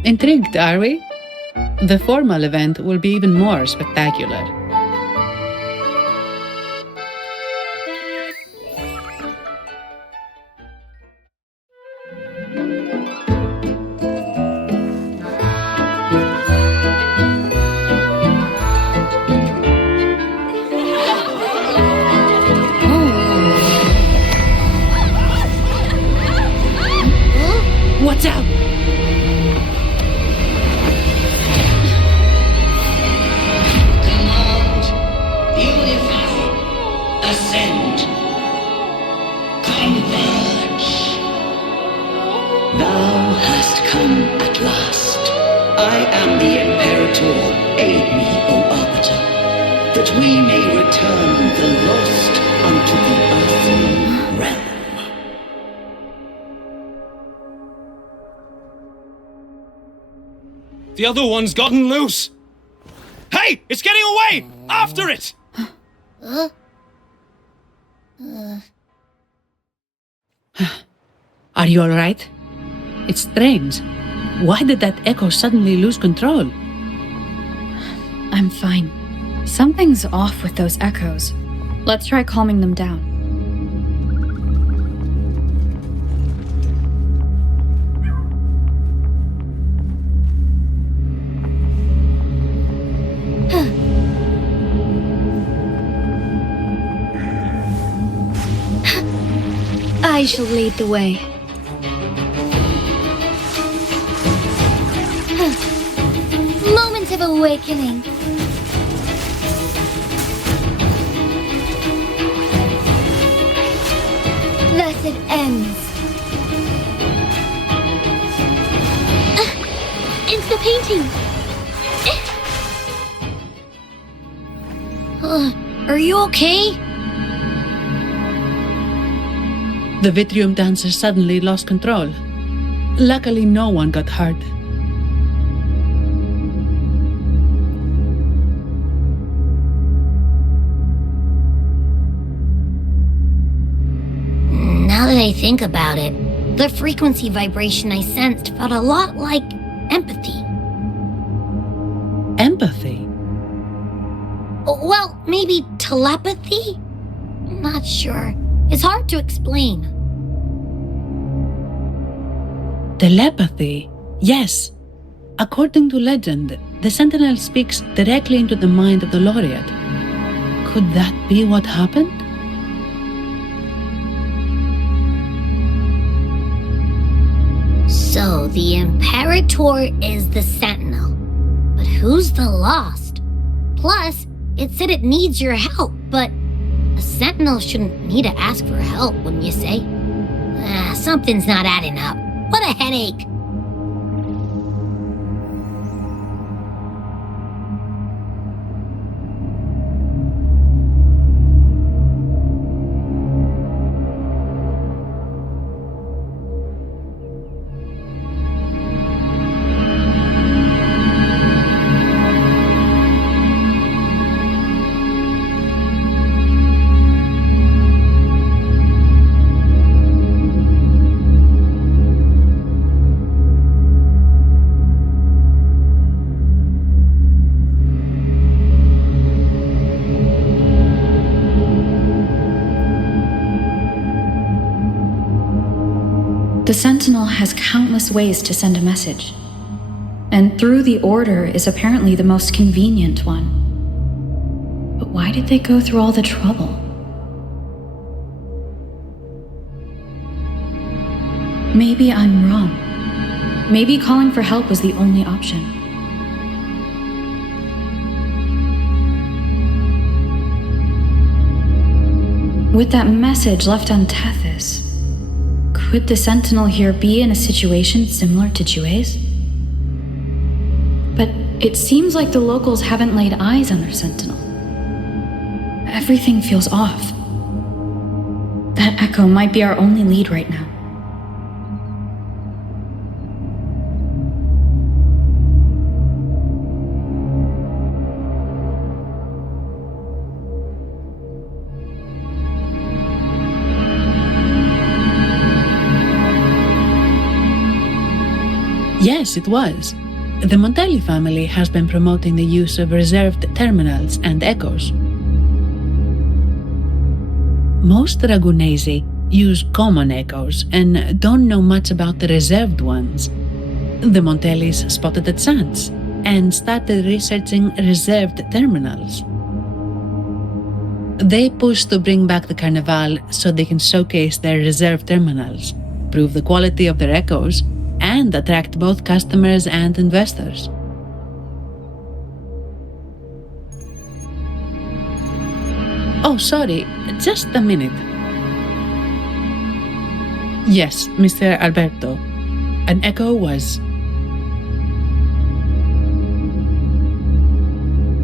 Intrigued, are we? The formal event will be even more spectacular. Watch out! Command, unify, ascend, converge. Thou hast come at last. I am the Imperator. Aid me, O Arbiter, that we may return the lost unto the earthly realm. The other one's gotten loose! Hey! It's getting away! After it! Are you alright? It's strange. Why did that echo suddenly lose control? I'm fine. Something's off with those echoes. Let's try calming them down. I shall lead the way. Moment of awakening. Thus it ends. It's the painting! Are you okay? The Vitrium dancer suddenly lost control. Luckily, no one got hurt. Now that I think about it, the frequency vibration I sensed felt a lot like empathy. Empathy? Well, maybe telepathy? Not sure. It's hard to explain. Telepathy? Yes. According to legend, the Sentinel speaks directly into the mind of the laureate. Could that be what happened? So, the Imperator is the Sentinel. But who's the Lost? Plus, it said it needs your help, but a Sentinel shouldn't need to ask for help, wouldn't you say? Something's not adding up. What a headache! The Sentinel has countless ways to send a message, and through the Order is apparently the most convenient one. But why did they go through all the trouble? Maybe I'm wrong. Maybe calling for help was the only option. With that message left on Tethys, could the Sentinel here be in a situation similar to Jue's? But it seems like the locals haven't laid eyes on their Sentinel. Everything feels off. That echo might be our only lead right now. Yes, it was. The Montelli family has been promoting the use of reserved terminals and echoes. Most Ragunesi use common echoes and don't know much about the reserved ones. The Montellis spotted a chance and started researching reserved terminals. They push to bring back the Carnival so they can showcase their reserved terminals, prove the quality of their echoes, and attract both customers and investors. Oh, sorry, just a minute. Yes, Mr. Alberto. An echo was...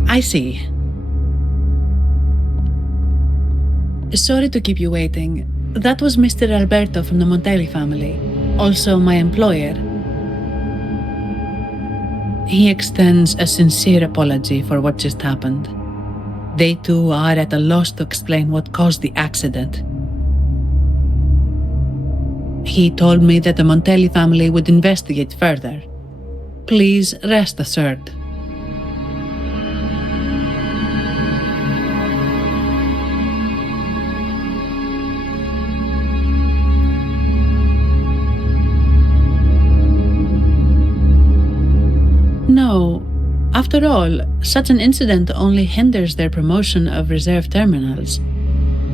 I see. Sorry to keep you waiting. That was Mr. Alberto from the Montelli family, also my employer. He extends a sincere apology for what just happened. They too are at a loss to explain what caused the accident. He told me that the Montelli family would investigate further. Please rest assured. No, after all, such an incident only hinders their promotion of reserve terminals.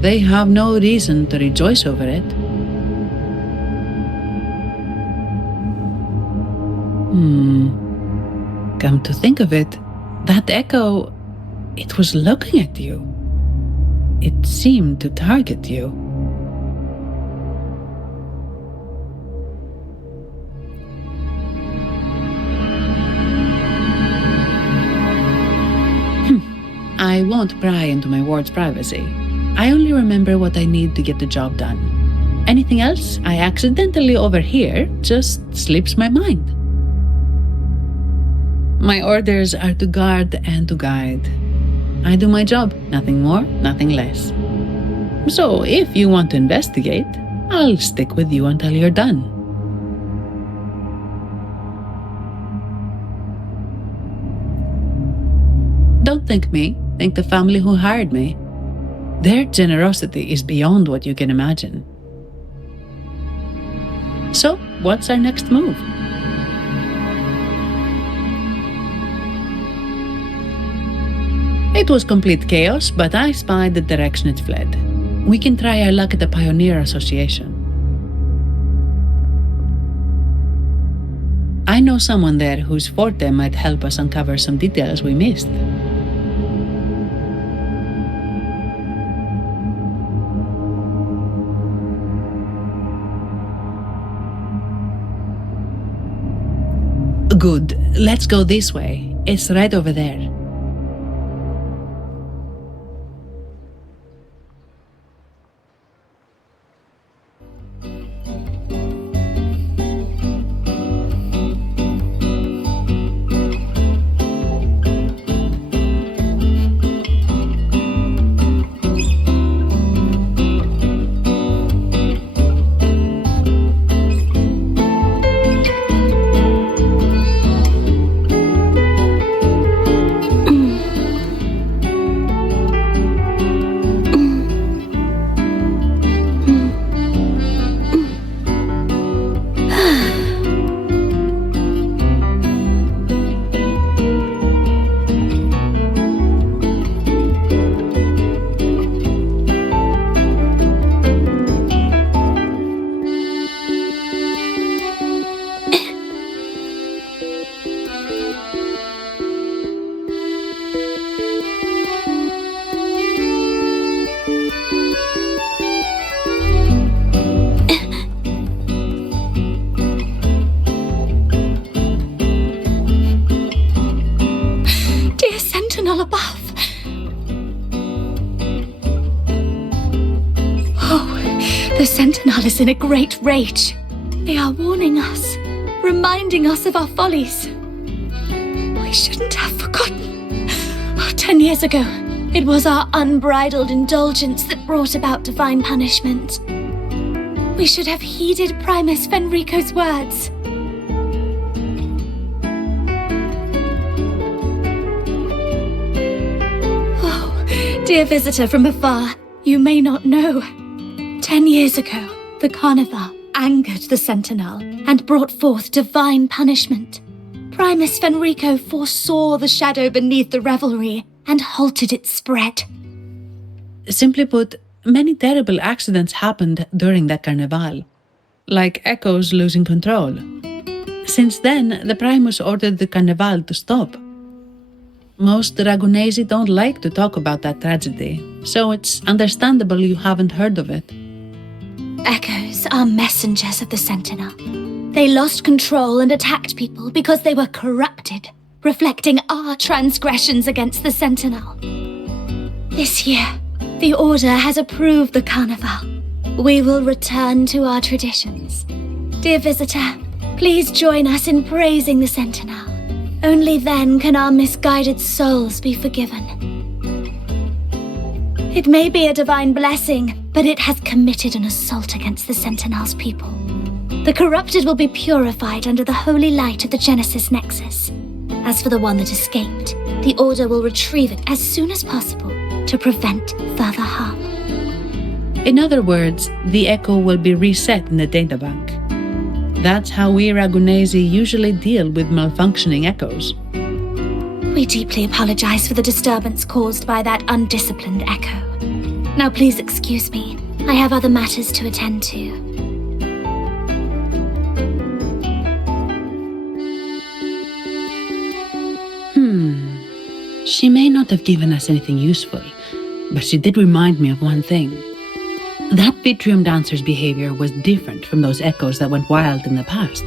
They have no reason to rejoice over it. Come to think of it, that echo, it was looking at you. It seemed to target you. I won't pry into my ward's privacy. I only remember what I need to get the job done. Anything else I accidentally overhear just slips my mind. My orders are to guard and to guide. I do my job, nothing more, nothing less. So if you want to investigate, I'll stick with you until you're done. Don't thank me, thank the family who hired me. Their generosity is beyond what you can imagine. So, what's our next move? It was complete chaos, but I spied the direction it fled. We can try our luck at the Pioneer Association. I know someone there whose forte might help us uncover some details we missed. Good. Let's go this way. It's right over there. Sentinel is in a great rage. They are warning us, reminding us of our follies. We shouldn't have forgotten. 10 years ago, it was our unbridled indulgence that brought about divine punishment. We should have heeded Primus Fenrico's words. Oh, dear visitor from afar, you may not know. 10 years ago, the Carnival angered the Sentinel and brought forth divine punishment. Primus Fenrico foresaw the shadow beneath the revelry and halted its spread. Simply put, many terrible accidents happened during that Carnival, like Echoes losing control. Since then, the Primus ordered the Carnival to stop. Most Ragunesi don't like to talk about that tragedy, so it's understandable you haven't heard of it. Echoes are messengers of the Sentinel. They lost control and attacked people because they were corrupted, reflecting our transgressions against the Sentinel. This year, the Order has approved the Carnival. We will return to our traditions. Dear visitor, please join us in praising the Sentinel. Only then can our misguided souls be forgiven. It may be a divine blessing, but it has committed an assault against the Sentinel's people. The corrupted will be purified under the holy light of the Genesis Nexus. As for the one that escaped, the Order will retrieve it as soon as possible to prevent further harm. In other words, the Echo will be reset in the databank. That's how we Ragunesi usually deal with malfunctioning Echoes. We deeply apologize for the disturbance caused by that undisciplined Echo. Now please excuse me. I have other matters to attend to. She may not have given us anything useful, but she did remind me of one thing. That Vitrium dancer's behavior was different from those Echoes that went wild in the past.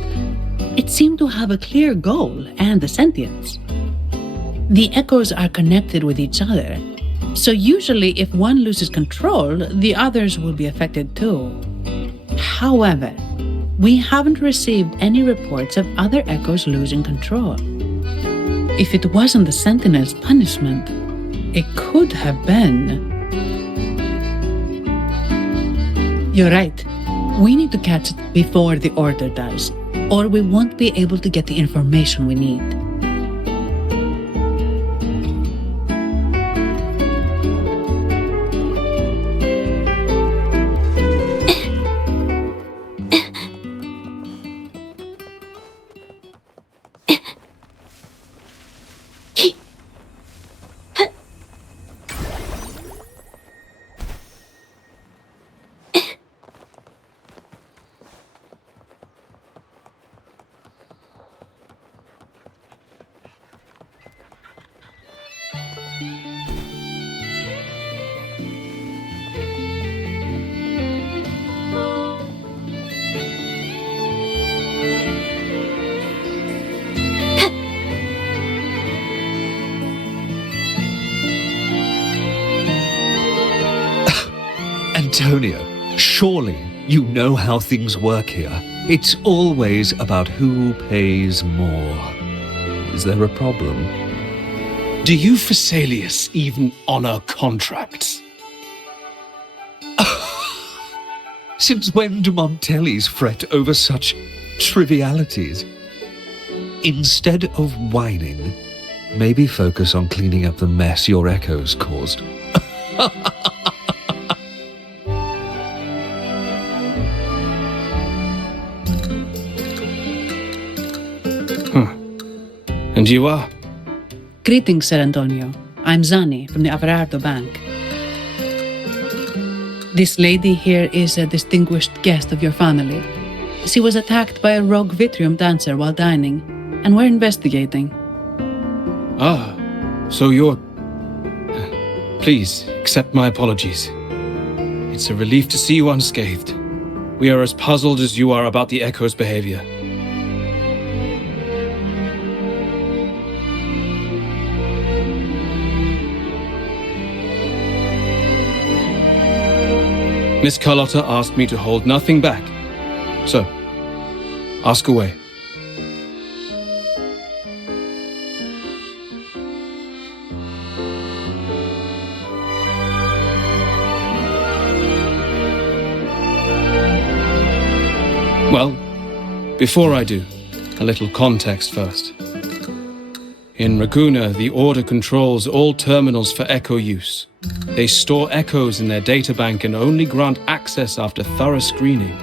It seemed to have a clear goal and a sentience. The Echoes are connected with each other, so usually if one loses control, the others will be affected too. However, we haven't received any reports of other Echoes losing control. If it wasn't the Sentinel's punishment, it could have been... You're right. We need to catch it before the Order does, or we won't be able to get the information we need. Antonio, surely you know how things work here. It's always about who pays more. Is there a problem? Do you Phasaelius even honor contracts? Since when do Montellis fret over such trivialities? Instead of whining, maybe focus on cleaning up the mess your Echoes caused. And you are? Greetings, Sir Antonio. I'm Zani from the Averardo Bank. This lady here is a distinguished guest of your family. She was attacked by a rogue Vitrium dancer while dining, and we're investigating. Ah, so you're... Please, accept my apologies. It's a relief to see you unscathed. We are as puzzled as you are about the Echo's behavior. Miss Carlotta asked me to hold nothing back. So, ask away. Well, before I do, a little context first. In Raguna, the Order controls all terminals for Echo use. They store echoes in their databank and only grant access after thorough screening.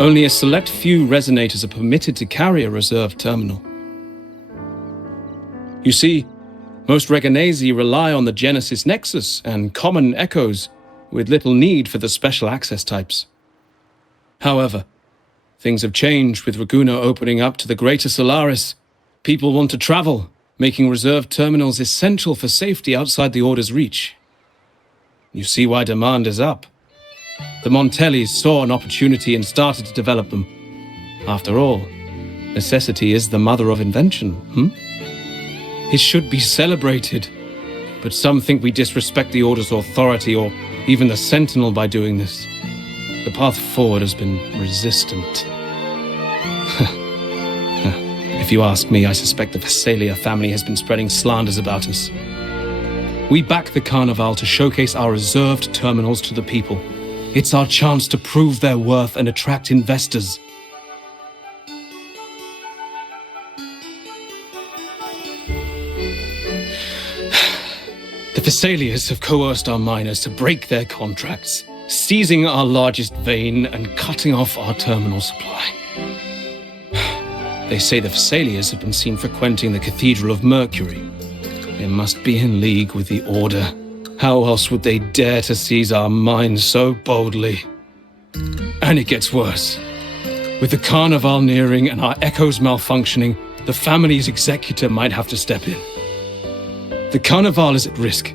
Only a select few resonators are permitted to carry a reserved terminal. You see, most Reganesi rely on the Genesis Nexus and common echoes, with little need for the special access types. However, things have changed with Raguna opening up to the greater Solaris. People want to travel, making reserved terminals essential for safety outside the Order's reach. You see why demand is up. The Montellis saw an opportunity and started to develop them. After all, necessity is the mother of invention, It should be celebrated, but some think we disrespect the Order's authority or even the Sentinel by doing this. The path forward has been resistant. If you ask me, I suspect the Phasalia family has been spreading slanders about us. We back the Carnival to showcase our reserved terminals to the people. It's our chance to prove their worth and attract investors. The Phasalias have coerced our miners to break their contracts, seizing our largest vein and cutting off our terminal supply. They say the Phasalias have been seen frequenting the Cathedral of Mercury. They must be in league with the Order. How else would they dare to seize our mines so boldly? And it gets worse. With the Carnival nearing and our echoes malfunctioning, the family's executor might have to step in. The Carnival is at risk.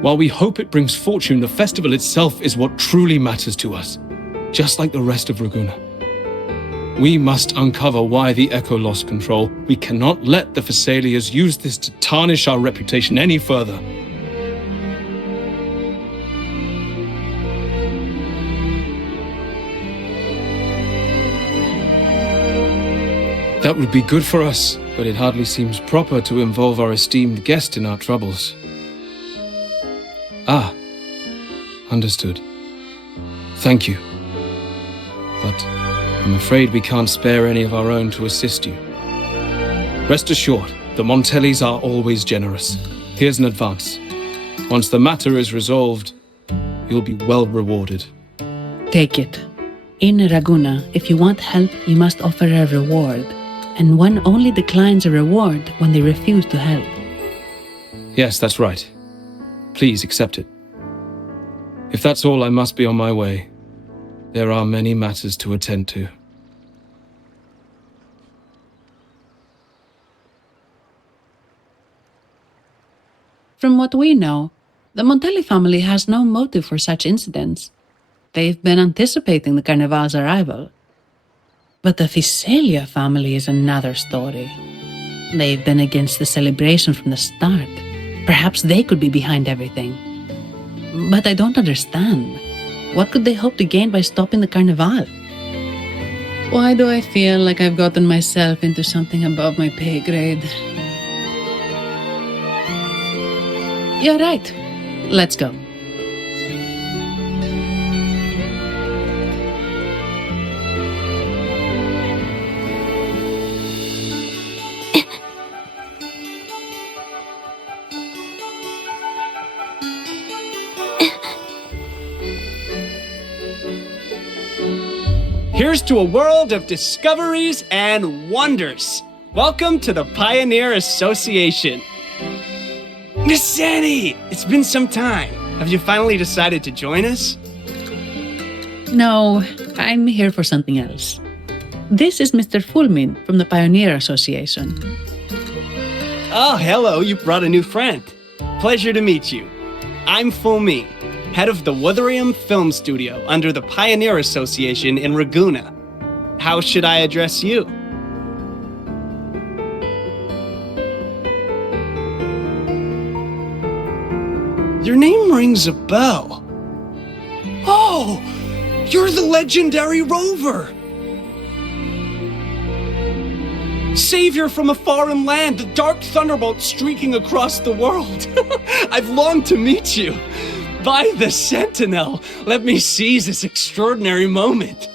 While we hope it brings fortune, the festival itself is what truly matters to us, just like the rest of Raguna. We must uncover why the Echo lost control. We cannot let the Phasalias use this to tarnish our reputation any further. That would be good for us, but it hardly seems proper to involve our esteemed guest in our troubles. Ah, understood. Thank you. But I'm afraid we can't spare any of our own to assist you. Rest assured, the Montellis are always generous. Here's an advance. Once the matter is resolved, you'll be well rewarded. Take it. In Raguna, if you want help, you must offer a reward. And one only declines a reward when they refuse to help. Yes, that's right. Please accept it. If that's all, I must be on my way. There are many matters to attend to. From what we know, the Montelli family has no motive for such incidents. They've been anticipating the Carnival's arrival. But the Phasalia family is another story. They've been against the celebration from the start. Perhaps they could be behind everything. But I don't understand. What could they hope to gain by stopping the Carnival? Why do I feel like I've gotten myself into something above my pay grade? You're right. Let's go. Here's to a world of discoveries and wonders. Welcome to the Pioneer Association. Miss Sandy, it's been some time. Have you finally decided to join us? No, I'm here for something else. This is Mr. Fulmin from the Pioneer Association. Oh, hello, you brought a new friend. Pleasure to meet you. I'm Fulmin, head of the Wuthering Film Studio under the Pioneer Association in Raguna. How should I address you? Your name rings a bell. Oh, you're the legendary Rover! Savior from a foreign land, the dark thunderbolt streaking across the world. I've longed to meet you. By the Sentinel, let me seize this extraordinary moment.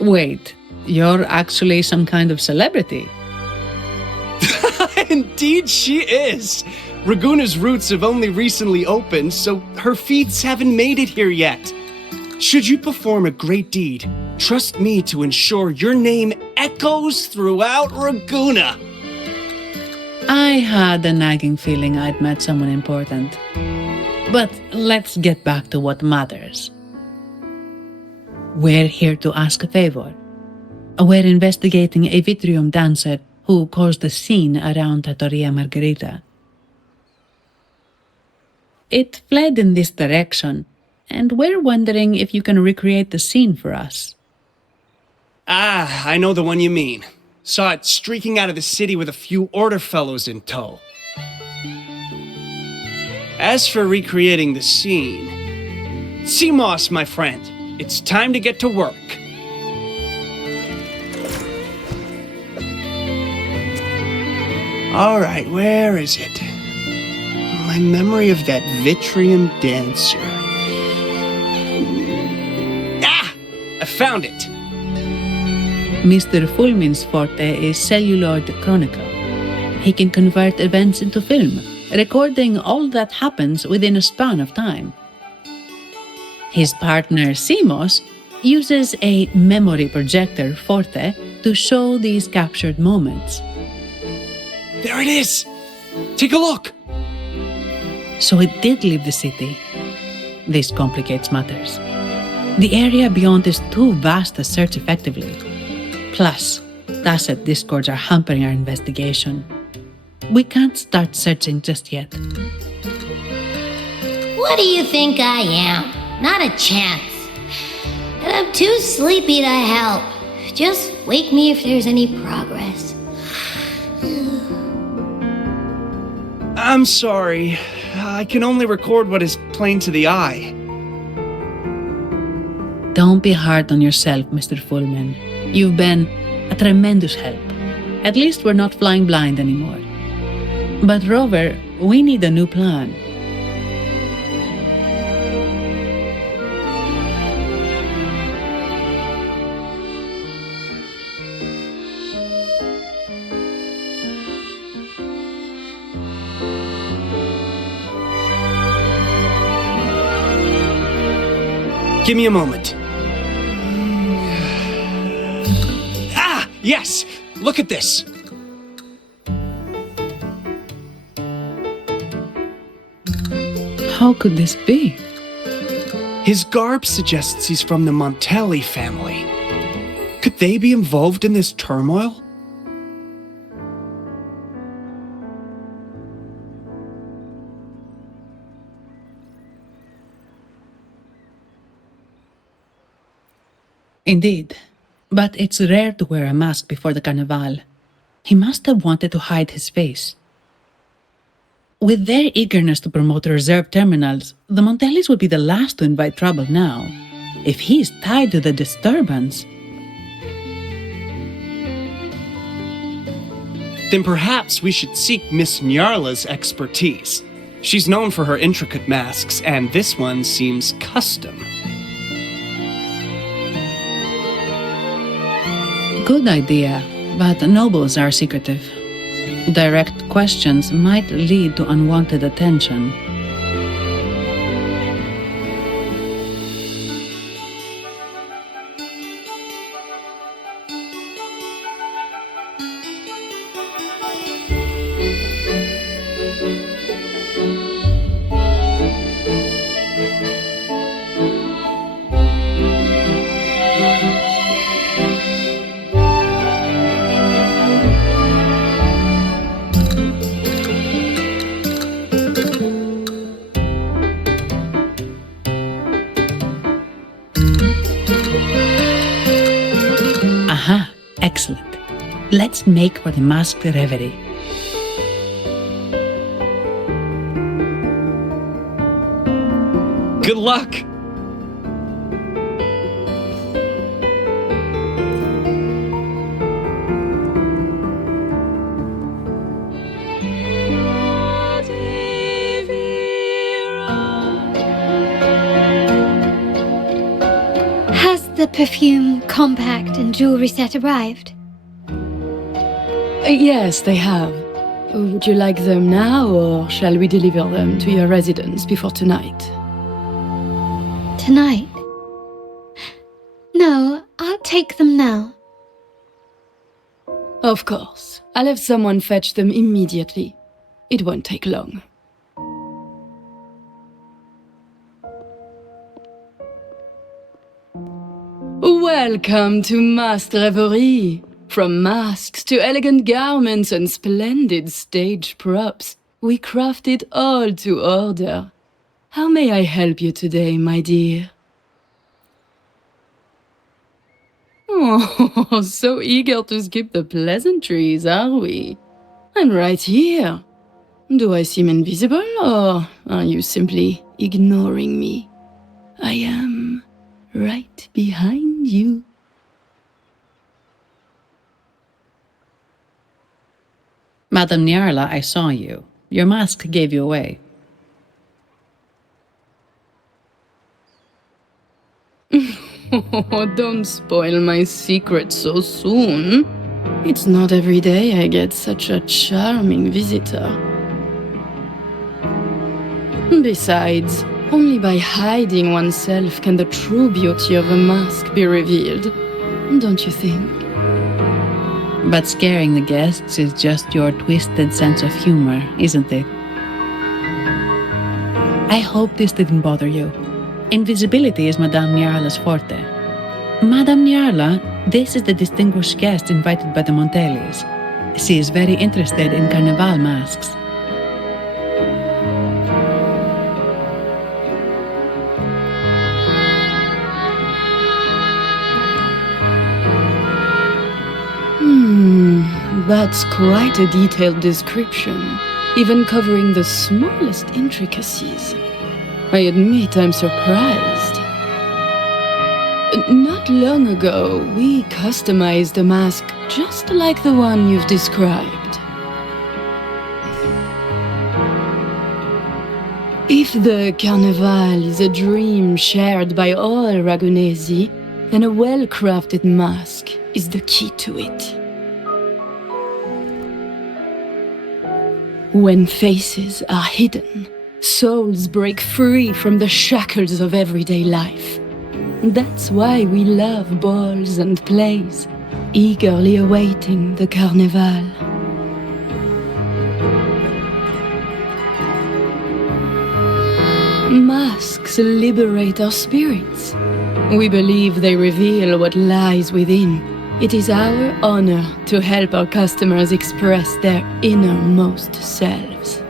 Wait, you're actually some kind of celebrity. Indeed she is. Raguna's roots have only recently opened, so her feats haven't made it here yet. Should you perform a great deed, trust me to ensure your name echoes throughout Raguna. I had a nagging feeling I'd met someone important. But let's get back to what matters. We're here to ask a favor. We're investigating a Vitrium dancer who caused a scene around Trattoria Margherita. It fled in this direction, and we're wondering if you can recreate the scene for us. Ah, I know the one you mean. Saw it streaking out of the city with a few order fellows in tow. As for recreating the scene, Simos, my friend, it's time to get to work. All right, where is it? My memory of that Vitrium dancer. Ah! I found it! Mr. Fulmin's forte is celluloid chronicle. He can convert events into film, recording all that happens within a span of time. His partner, Simos, uses a memory projector forte to show these captured moments. There it is! Take a look! So it did leave the city. This complicates matters. The area beyond is too vast to search effectively. Plus, tacit discords are hampering our investigation. We can't start searching just yet. What do you think I am? Not a chance. And I'm too sleepy to help. Just wake me if there's any progress. I'm sorry. I can only record what is plain to the eye. Don't be hard on yourself, Mr. Fullman. You've been a tremendous help. At least we're not flying blind anymore. But Rover, we need a new plan. Give me a moment. Ah! Yes! Look at this! How could this be? His garb suggests he's from the Montelli family. Could they be involved in this turmoil? Indeed. But it's rare to wear a mask before the Carnival. He must have wanted to hide his face. With their eagerness to promote reserve terminals, the Montellis would be the last to invite trouble now. If he's tied to the disturbance... Then perhaps we should seek Miss Nyarla's expertise. She's known for her intricate masks, and this one seems custom. Good idea, but nobles are secretive. Direct questions might lead to unwanted attention. Aha, excellent. Let's make for the masked reverie. Good luck! Has the perfume, compact, and jewelry set arrived? Yes, they have. Would you like them now, or shall we deliver them to your residence before tonight? Tonight? No, I'll take them now. Of course. I'll have someone fetch them immediately. It won't take long. Welcome to Masked Reverie. From masks to elegant garments and splendid stage props, we craft it all to order. How may I help you today, my dear? Oh, so eager to skip the pleasantries, are we? I'm right here. Do I seem invisible, or are you simply ignoring me? I am right behind you. Madame Nyarla, I saw you. Your mask gave you away. Oh, don't spoil my secret so soon. It's not every day I get such a charming visitor. Besides, only by hiding oneself can the true beauty of a mask be revealed. Don't you think? But scaring the guests is just your twisted sense of humor, isn't it? I hope this didn't bother you. Invisibility is Madame Nyarla's forte. Madame Nyarla, this is the distinguished guest invited by the Montellis. She is very interested in carnival masks. That's quite a detailed description, even covering the smallest intricacies. I admit I'm surprised. Not long ago, we customized a mask just like the one you've described. If the Carnival is a dream shared by all Ragunesi, then a well-crafted mask is the key to it. When faces are hidden, souls break free from the shackles of everyday life. That's why we love balls and plays, eagerly awaiting the Carnival. Masks liberate our spirits. We believe they reveal what lies within. It is our honor to help our customers express their innermost selves.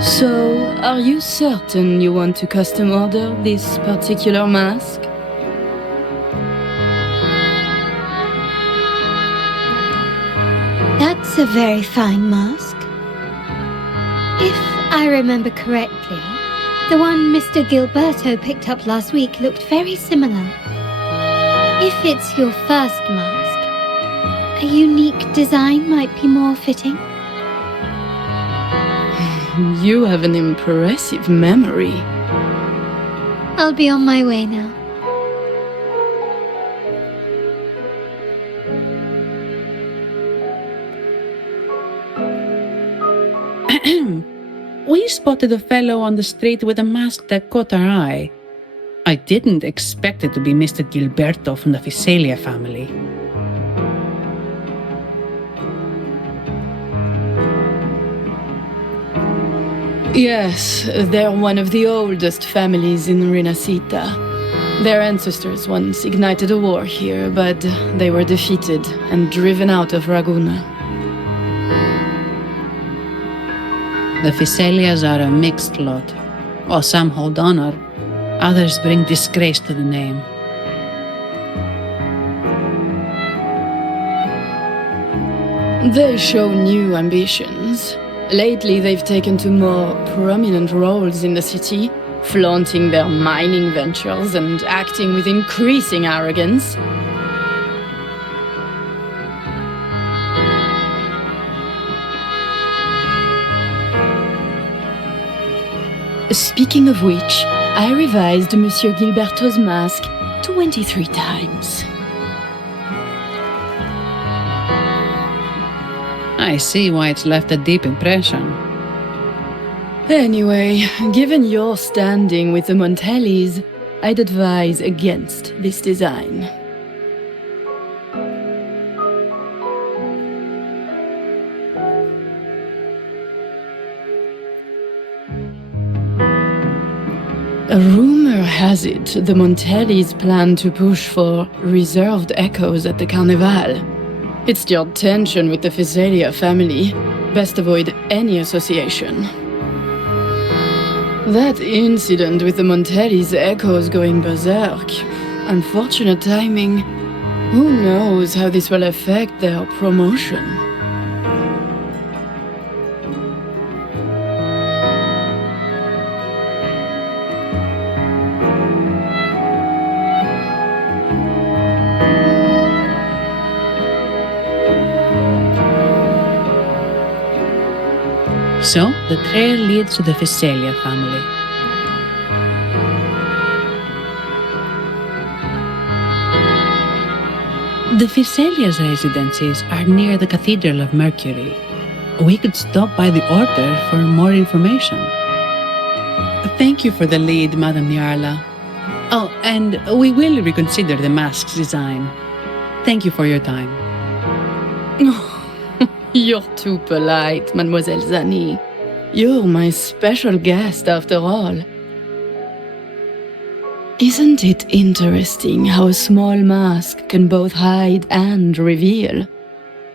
So, are you certain you want to custom order this particular mask? That's a very fine mask. If I remember correctly, the one Mr. Gilberto picked up last week looked very similar. If it's your first mask, a unique design might be more fitting. You have an impressive memory. I'll be on my way now. We spotted a fellow on the street with a mask that caught our eye. I didn't expect it to be Mr. Gilberto from the Fisalia family. Yes, they're one of the oldest families in Rinascita. Their ancestors once ignited a war here, but they were defeated and driven out of Ragunna. The Fisalias are a mixed lot. While some hold honor, others bring disgrace to the name. They show new ambitions. Lately, they've taken to more prominent roles in the city, flaunting their mining ventures and acting with increasing arrogance. Speaking of which, I revised Monsieur Gilberto's mask 23 times. I see why it's left a deep impression. Anyway, given your standing with the Montellis, I'd advise against this design. A rumor has it the Montellis plan to push for reserved echoes at the Carnival. It's stirred tension with the Physalia family. Best avoid any association. That incident with the Montellis' echoes going berserk. Unfortunate timing. Who knows how this will affect their promotion? So, the trail leads to the Physalia family. The Physalia's residences are near the Cathedral of Mercury. We could stop by the Order for more information. Thank you for the lead, Madame Nyarla. Oh, and we will reconsider the mask's design. Thank you for your time. You're too polite, Mademoiselle Zani. You're my special guest, after all. Isn't it interesting how a small mask can both hide and reveal?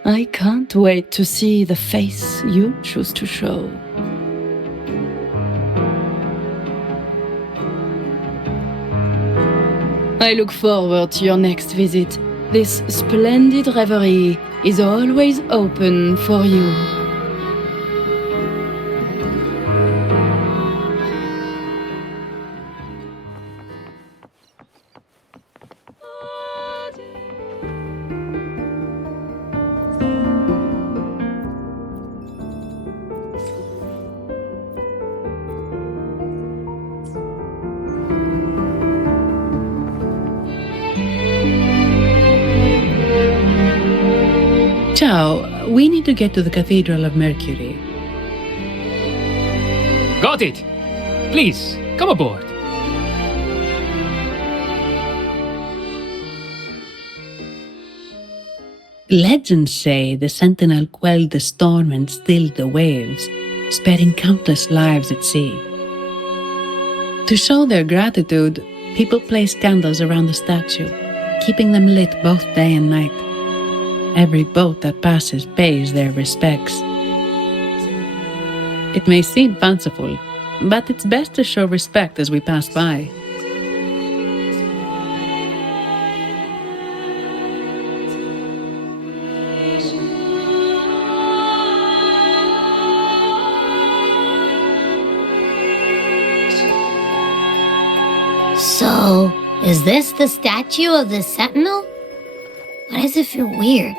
I can't wait to see the face you choose to show. I look forward to your next visit. This splendid reverie is always open for you. Ciao, we need to get to the Cathedral of Mercury. Got it! Please, come aboard. Legends say the Sentinel quelled the storm and stilled the waves, sparing countless lives at sea. To show their gratitude, people place candles around the statue, keeping them lit both day and night. Every boat that passes pays their respects. It may seem fanciful, but it's best to show respect as we pass by. So, is this the statue of the Sentinel? Why does it feel weird?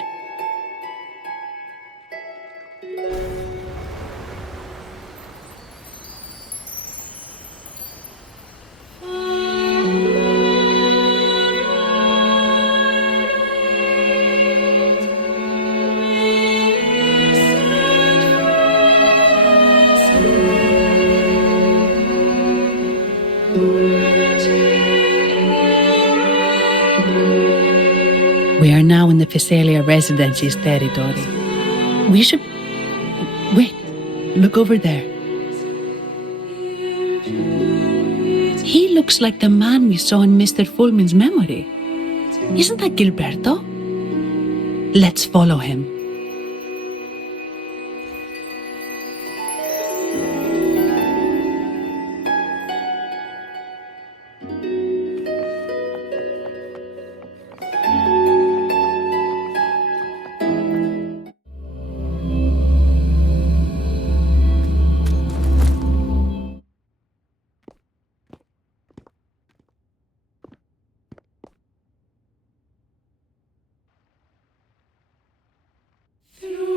We are now in the Physalia Residency's territory. We should... Wait, look over there. He looks like the man we saw in Mr. Fulmin's memory. Isn't that Gilberto? Let's follow him.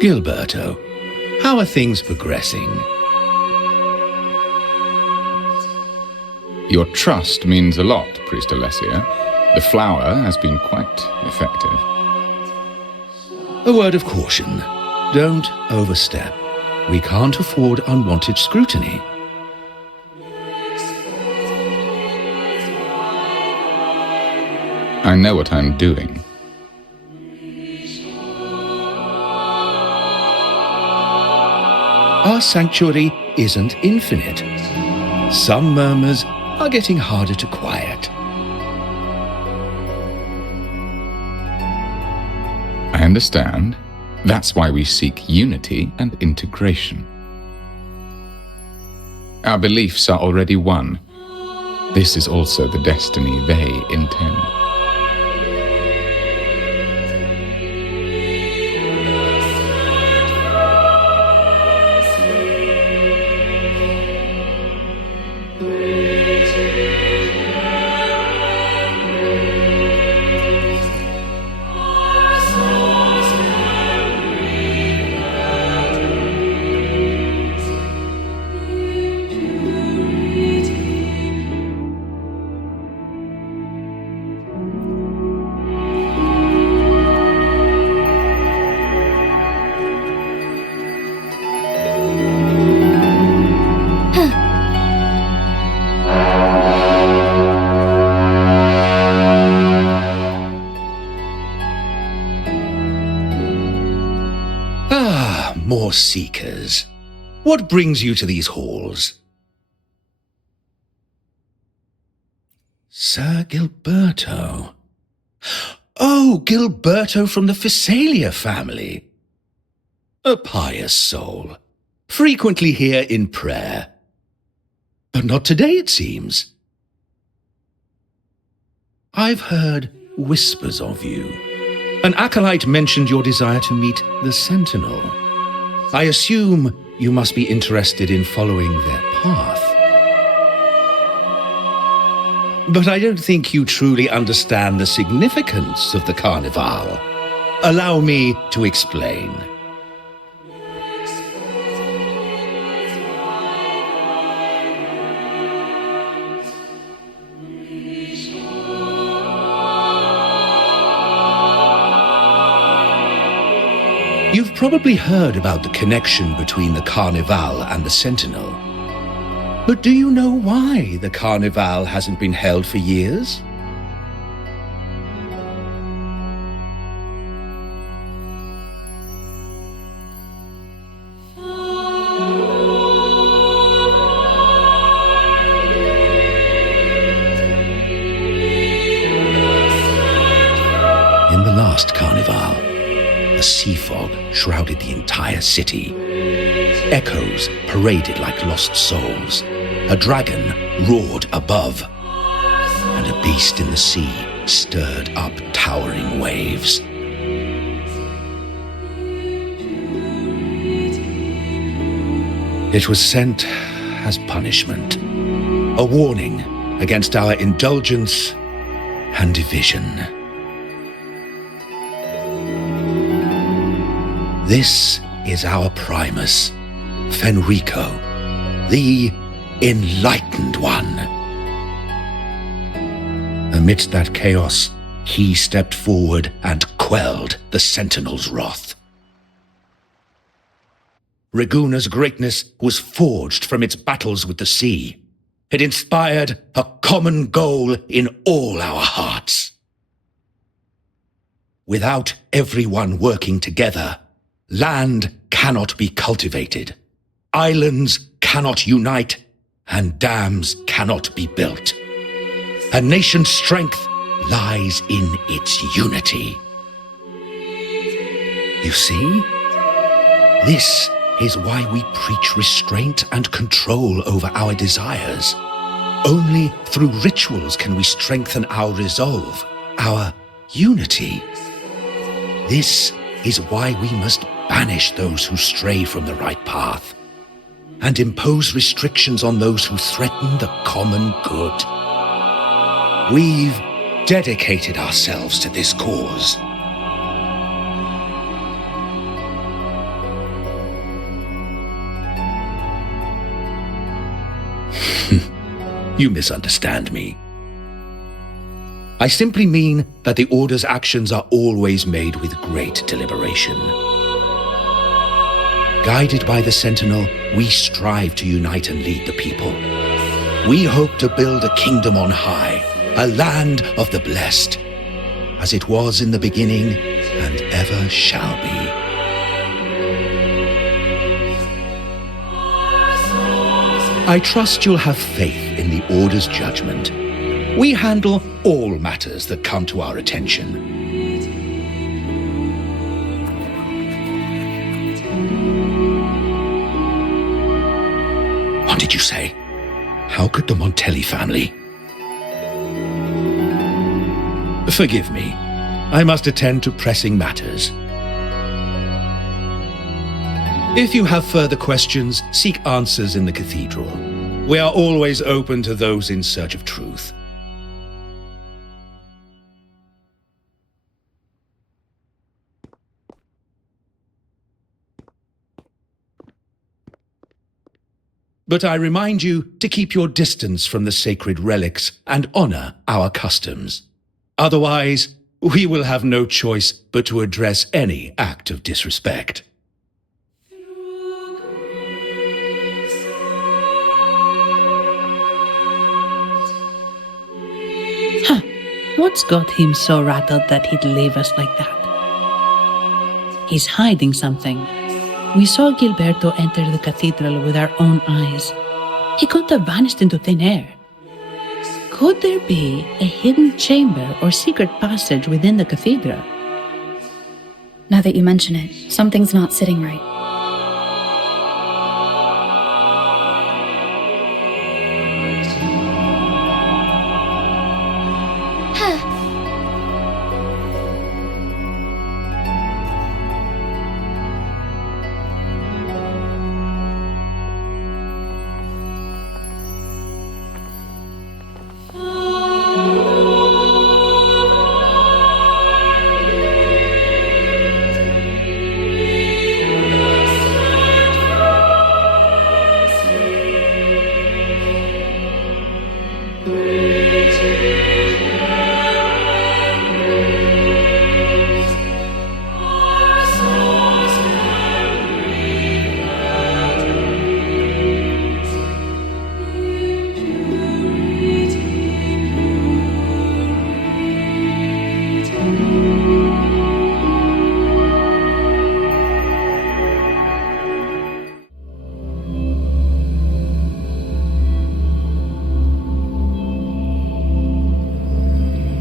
Gilberto, how are things progressing? Your trust means a lot, Priest Alessia. The flower has been quite effective. A word of caution. Don't overstep. We can't afford unwanted scrutiny. I know what I'm doing. Our sanctuary isn't infinite. Some murmurs are getting harder to quiet. I understand. That's why we seek unity and integration. Our beliefs are already one. This is also the destiny they intend. More seekers. What brings you to these halls? Sir Gilberto. Oh, Gilberto from the Physalia family. A pious soul. Frequently here in prayer. But not today, it seems. I've heard whispers of you. An acolyte mentioned your desire to meet the Sentinel. I assume you must be interested in following their path. But I don't think you truly understand the significance of the Carnival. Allow me to explain. You've probably heard about the connection between the Carnival and the Sentinel. But do you know why the Carnival hasn't been held for years? In the last Carnival, a sea fog shrouded the entire city. Echoes paraded like lost souls. A dragon roared above. And a beast in the sea stirred up towering waves. It was sent as punishment. A warning against our indulgence and division. This is our Primus, Fenrico, the Enlightened One. Amidst that chaos, he stepped forward and quelled the Sentinel's wrath. Raguna's greatness was forged from its battles with the sea. It inspired a common goal in all our hearts. Without everyone working together, land cannot be cultivated, islands cannot unite, and dams cannot be built. A nation's strength lies in its unity. You see? This is why we preach restraint and control over our desires. Only through rituals can we strengthen our resolve, our unity. This is why we must banish those who stray from the right path, and impose restrictions on those who threaten the common good. We've dedicated ourselves to this cause. You misunderstand me. I simply mean that the Order's actions are always made with great deliberation. Guided by the Sentinel, we strive to unite and lead the people. We hope to build a kingdom on high, a land of the blessed, as it was in the beginning and ever shall be. I trust you'll have faith in the Order's judgment. We handle all matters that come to our attention. What did you say? How could the Montelli family? Forgive me. I must attend to pressing matters. If you have further questions, seek answers in the cathedral. We are always open to those in search of truth. But I remind you to keep your distance from the sacred relics and honor our customs. Otherwise, we will have no choice but to address any act of disrespect. Huh. What's got him so rattled that he'd leave us like that? He's hiding something. We saw Gilberto enter the cathedral with our own eyes. He couldn't have vanished into thin air. Could there be a hidden chamber or secret passage within the cathedral? Now that you mention it, something's not sitting right.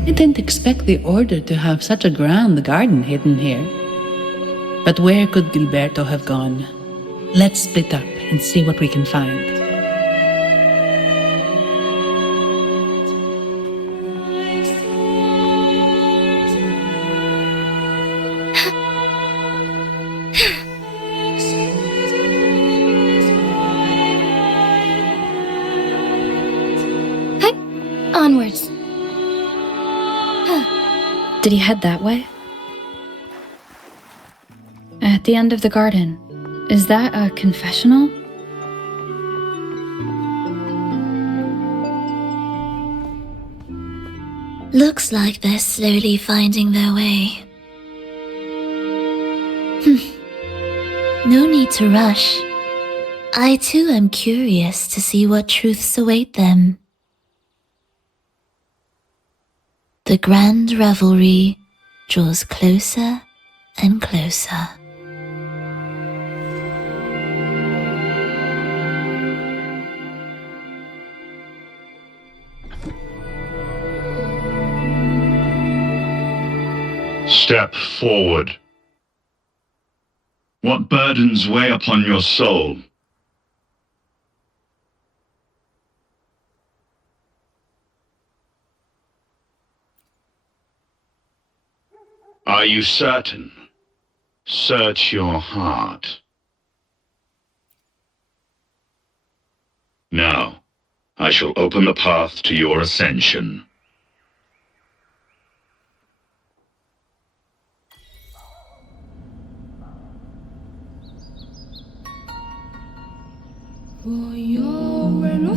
I didn't expect the Order to have such a grand garden hidden here. But where could Gilberto have gone? Let's split up and see what we can find. Onwards. Did he head that way? At the end of the garden. Is that a confessional? Looks like they're slowly finding their way. No need to rush. I too am curious to see what truths await them. The grand revelry draws closer and closer. Step forward. What burdens weigh upon your soul? Are you certain? Search your heart. Now, I shall open the path to your ascension. Voglio quello